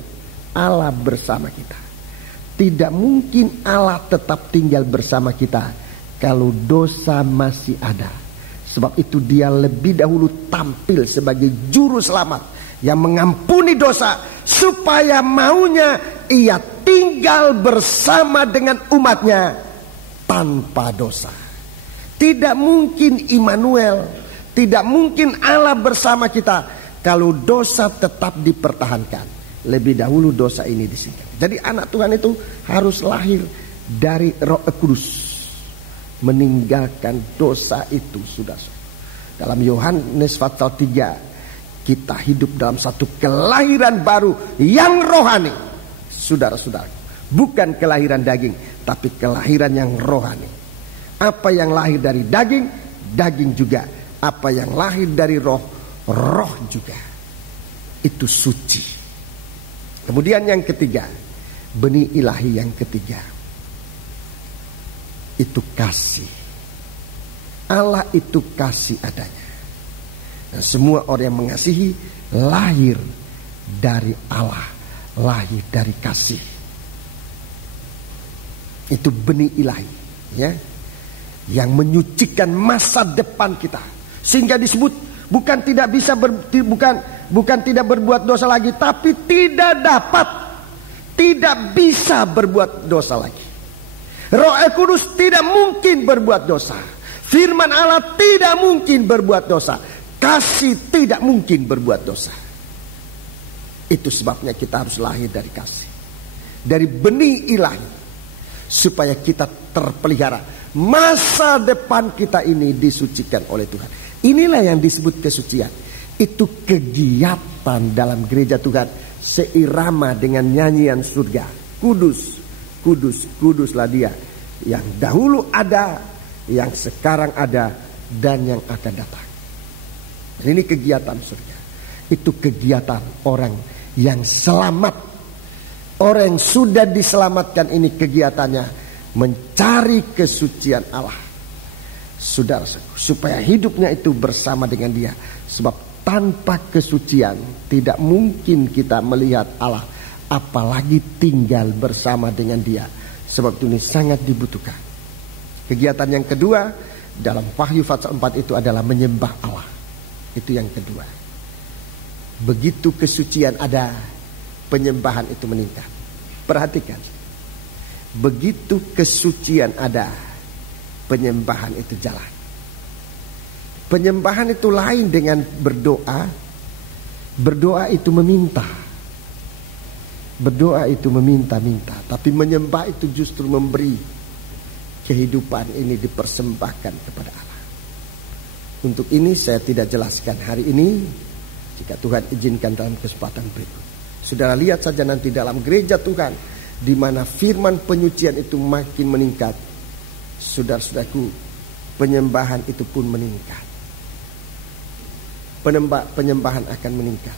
Allah bersama kita. Tidak mungkin Allah tetap tinggal bersama kita kalau dosa masih ada. Sebab itu Dia lebih dahulu tampil sebagai Juru Selamat yang mengampuni dosa, supaya maunya Ia tinggal bersama dengan umatnya tanpa dosa. Tidak mungkin Immanuel, tidak mungkin Allah bersama kita kalau dosa tetap dipertahankan. Lebih dahulu dosa ini disingkirkan. Jadi anak Tuhan itu harus lahir dari Roh Kudus, meninggalkan dosa itu. Sudah dalam Yohanes pasal 3, kita hidup dalam satu kelahiran baru yang rohani. Saudara-saudara, bukan kelahiran daging, tapi kelahiran yang rohani. Apa yang lahir dari daging, daging juga. Apa yang lahir dari roh, roh juga. Itu suci. Kemudian yang ketiga, benih ilahi yang ketiga, itu kasih. Allah itu kasih adanya. Dan semua orang yang mengasihi lahir dari Allah, lahir dari kasih. Itu benih ilahi, ya, yang menyucikan masa depan kita, sehingga disebut bukan tidak bisa bukan tidak berbuat dosa lagi, tapi tidak bisa berbuat dosa lagi. Roh Kudus tidak mungkin berbuat dosa. Firman Allah tidak mungkin berbuat dosa. Kasih tidak mungkin berbuat dosa. Itu sebabnya kita harus lahir dari kasih, dari benih ilahi, supaya kita terpelihara. Masa depan kita ini disucikan oleh Tuhan. Inilah yang disebut kesucian. Itu kegiatan dalam gereja Tuhan seirama dengan nyanyian surga. Kudus, kudus, kuduslah Dia yang dahulu ada, yang sekarang ada, dan yang akan datang. Ini kegiatan surga. Itu kegiatan orang yang selamat. Orang yang sudah diselamatkan, ini kegiatannya mencari kesucian Allah. Saudara, supaya hidupnya itu bersama dengan Dia. Sebab tanpa kesucian tidak mungkin kita melihat Allah, apalagi tinggal bersama dengan Dia. Sebab itu ini sangat dibutuhkan. Kegiatan yang kedua dalam Wahyu pasal 4 itu adalah menyembah Allah. Itu yang kedua. Begitu kesucian ada, penyembahan itu meningkat. Perhatikan. Begitu kesucian ada, penyembahan itu jalan. Penyembahan itu lain dengan berdoa. Berdoa itu meminta. Berdoa itu meminta-minta. Tapi menyembah itu justru memberi. Kehidupan ini dipersembahkan kepada Allah. Untuk ini saya tidak jelaskan hari ini. Jika Tuhan izinkan dalam kesempatan berikut. Saudara lihat saja nanti dalam gereja Tuhan, di mana firman penyucian itu makin meningkat. Saudara-saudaraku, penyembahan itu pun meningkat. Penyembahan akan meningkat.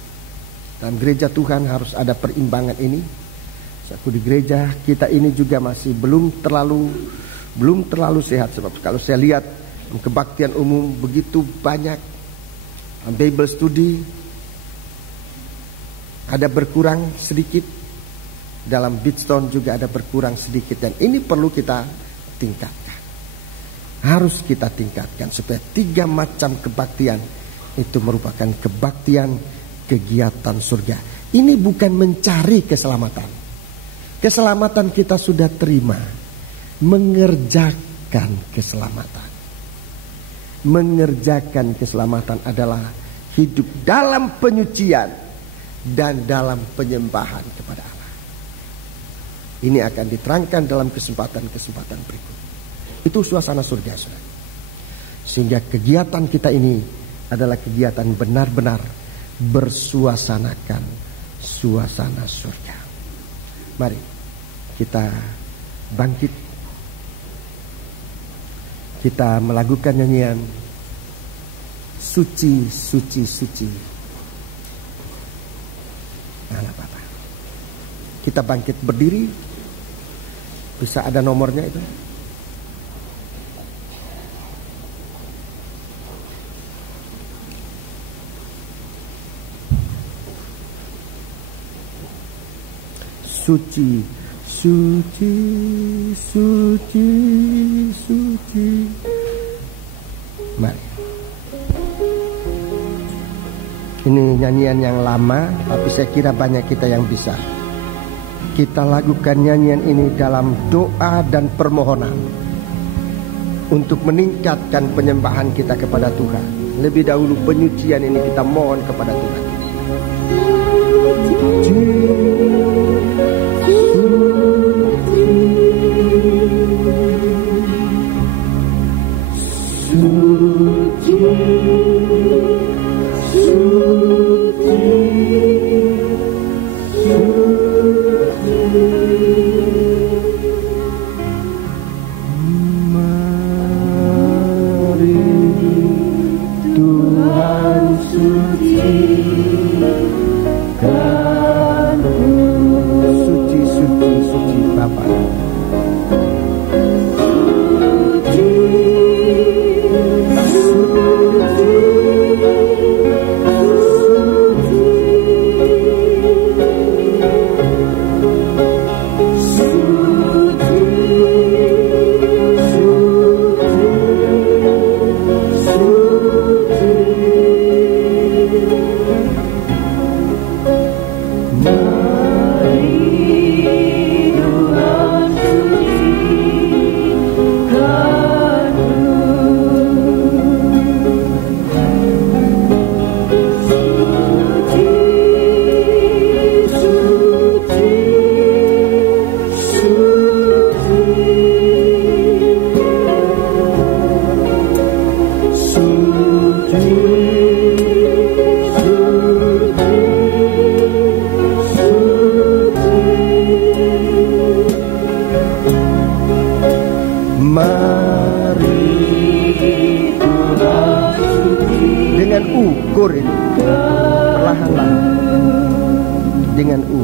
Dalam gereja Tuhan harus ada perimbangan ini. Saudaraku, di gereja kita ini juga masih belum terlalu sehat. Sebab kalau saya lihat kebaktian umum begitu banyak, Bible study ada berkurang sedikit, dalam Bidstone juga ada berkurang sedikit, dan ini perlu kita tingkatkan. Harus kita tingkatkan supaya 3 macam kebaktian itu merupakan kebaktian kegiatan surga. Ini bukan mencari keselamatan. Keselamatan kita sudah terima. Mengerjakan keselamatan. Mengerjakan keselamatan adalah hidup dalam penyucian dan dalam penyembahan kepada Allah. Ini akan diterangkan dalam kesempatan-kesempatan berikut. Itu suasana surga, saudara. Sehingga kegiatan kita ini adalah kegiatan benar-benar bersuasanakan suasana surga. Mari kita bangkit. Kita melakukan nyanyian Suci, suci, suci. Allah Bapa. Kita bangkit berdiri. Bisa ada nomornya itu. Suci, suci, suci, suci. Mari. Ini nyanyian yang lama, tapi saya kira banyak kita yang bisa. Kita lakukan nyanyian ini dalam doa dan permohonan untuk meningkatkan penyembahan kita kepada Tuhan. Lebih dahulu penyucian ini kita mohon kepada Tuhan. kur ini perlahan-lahan dengan U.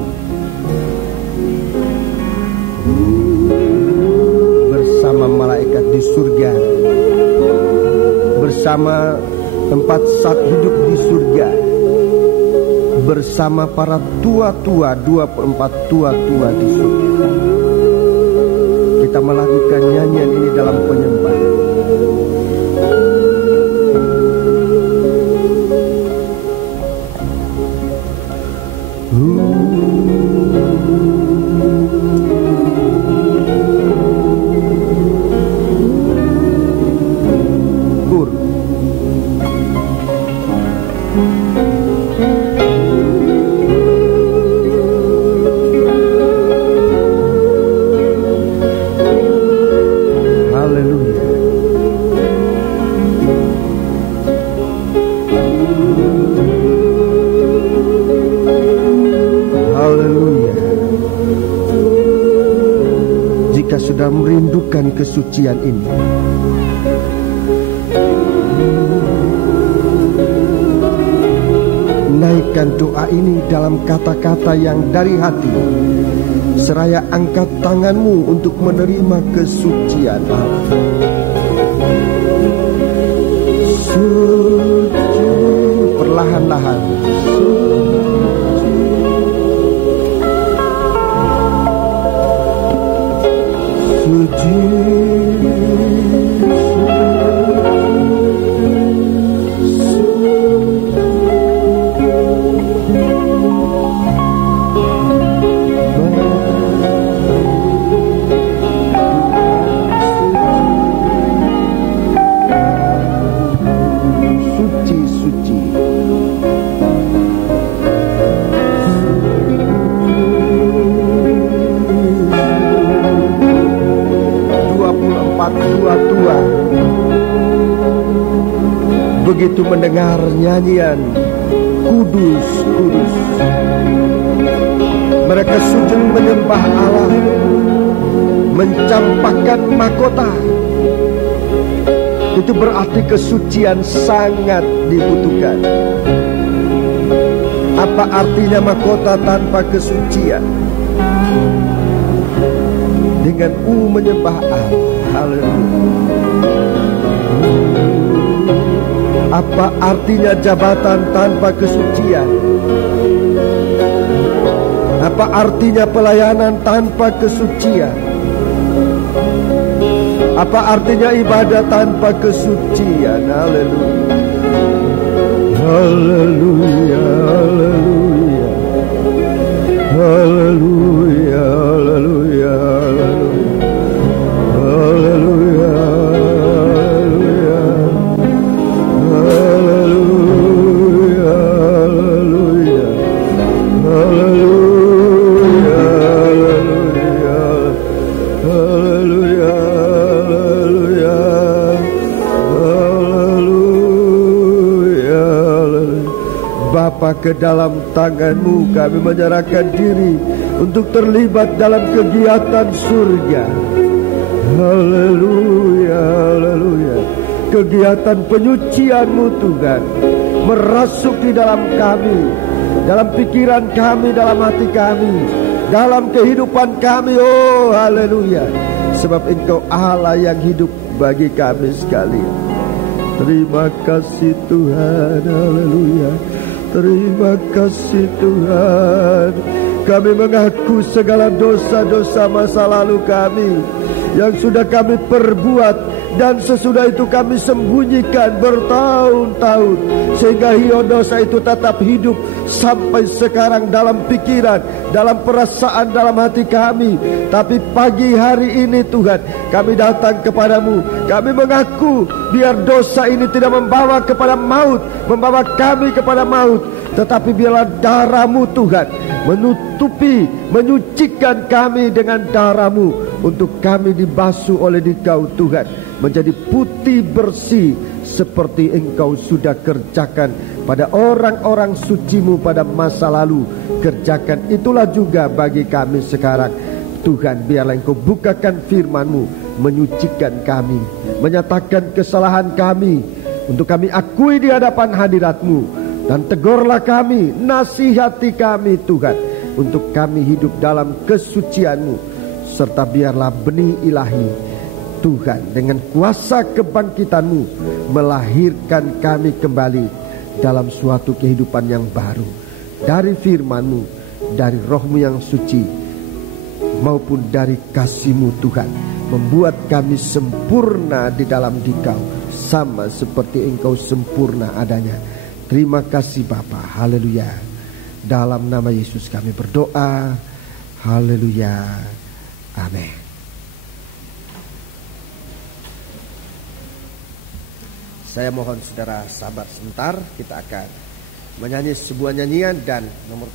Bersama malaikat di surga, bersama tempat saat hidup di surga, bersama para tua-tua, 24 tua-tua di surga. Kita melakukan nyanyian ini dalam penyembahan. Merindukan kesucian ini, naikkan doa ini dalam kata-kata yang dari hati, seraya angkat tanganmu untuk menerima kesucian Allah. Suci, perlahan-lahan. Tua-tua begitu mendengar nyanyian kudus, kudus, mereka sujud menyembah Allah, mencampakkan mahkota. Itu berarti kesucian sangat dibutuhkan. Apa artinya mahkota tanpa kesucian? Dengan menyembah Allah. Haleluya. Apa artinya jabatan tanpa kesucian? Apa artinya pelayanan tanpa kesucian? Apa artinya ibadah tanpa kesucian? Haleluya. Haleluya. Haleluya. Haleluya. Haleluya. Bapa, ke dalam tangan-Mu kami menyerahkan diri untuk terlibat dalam kegiatan surga. Haleluya, haleluya. Kegiatan penyucian-Mu Tuhan merasuk di dalam kami, dalam pikiran kami, dalam hati kami, dalam kehidupan kami. Oh haleluya. Sebab Engkau Allah yang hidup bagi kami sekalian. Terima kasih Tuhan, haleluya. Terima kasih Tuhan. Kami mengaku segala dosa-dosa masa lalu kami yang sudah kami perbuat, dan sesudah itu kami sembunyikan bertahun-tahun, sehingga dosa itu tetap hidup sampai sekarang dalam pikiran, dalam perasaan, dalam hati kami. Tapi pagi hari ini Tuhan, kami datang kepadamu. Kami mengaku biar dosa ini tidak membawa kepada maut, membawa kami kepada maut, tetapi biarlah darah-Mu Tuhan menutupi, menyucikan kami dengan darah-Mu, untuk kami dibasuh oleh Engkau Tuhan, menjadi putih bersih seperti Engkau sudah kerjakan pada orang-orang suci-Mu pada masa lalu. Kerjakan itulah juga bagi kami sekarang Tuhan. Biarlah Engkau bukakan firman-Mu, menyucikan kami, menyatakan kesalahan kami, untuk kami akui di hadapan hadirat-Mu, Dan tegurlah kami, nasihati kami Tuhan, untuk kami hidup dalam kesucian-Mu. Serta biarlah benih ilahi Tuhan dengan kuasa kebangkitan-Mu melahirkan kami kembali dalam suatu kehidupan yang baru, dari firman-Mu, dari Roh-Mu yang suci, maupun dari kasih-Mu Tuhan, membuat kami sempurna di dalam Dikau, sama seperti Engkau sempurna adanya. Terima kasih Bapa. Haleluya. Dalam nama Yesus kami berdoa. Haleluya. Amin. Saya mohon saudara sabar sebentar. Kita akan menyanyi sebuah nyanyian dan nomor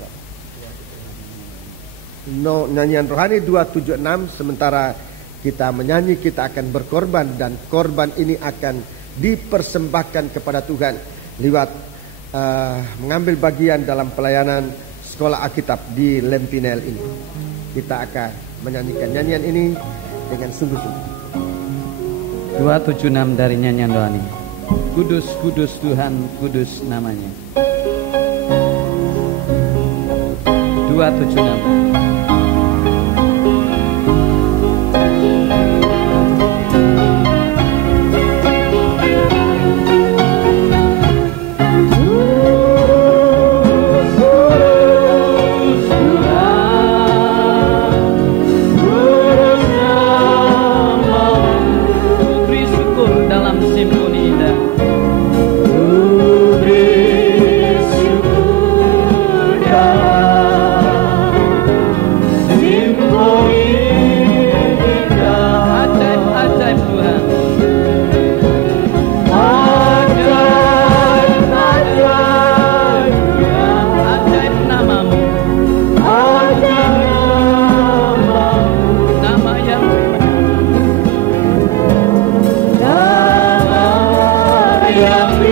nyanyian rohani 276. Sementara kita menyanyi, kita akan berkorban, dan korban ini akan dipersembahkan kepada Tuhan lewat mengambil bagian dalam pelayanan sekolah Alkitab di Lempinel ini. Kita akan menyanyikan nyanyian ini dengan sungguh-sungguh. 276 dari nyanyian rohani. Kudus, kudus Tuhan, kudus namanya. 276. Yeah.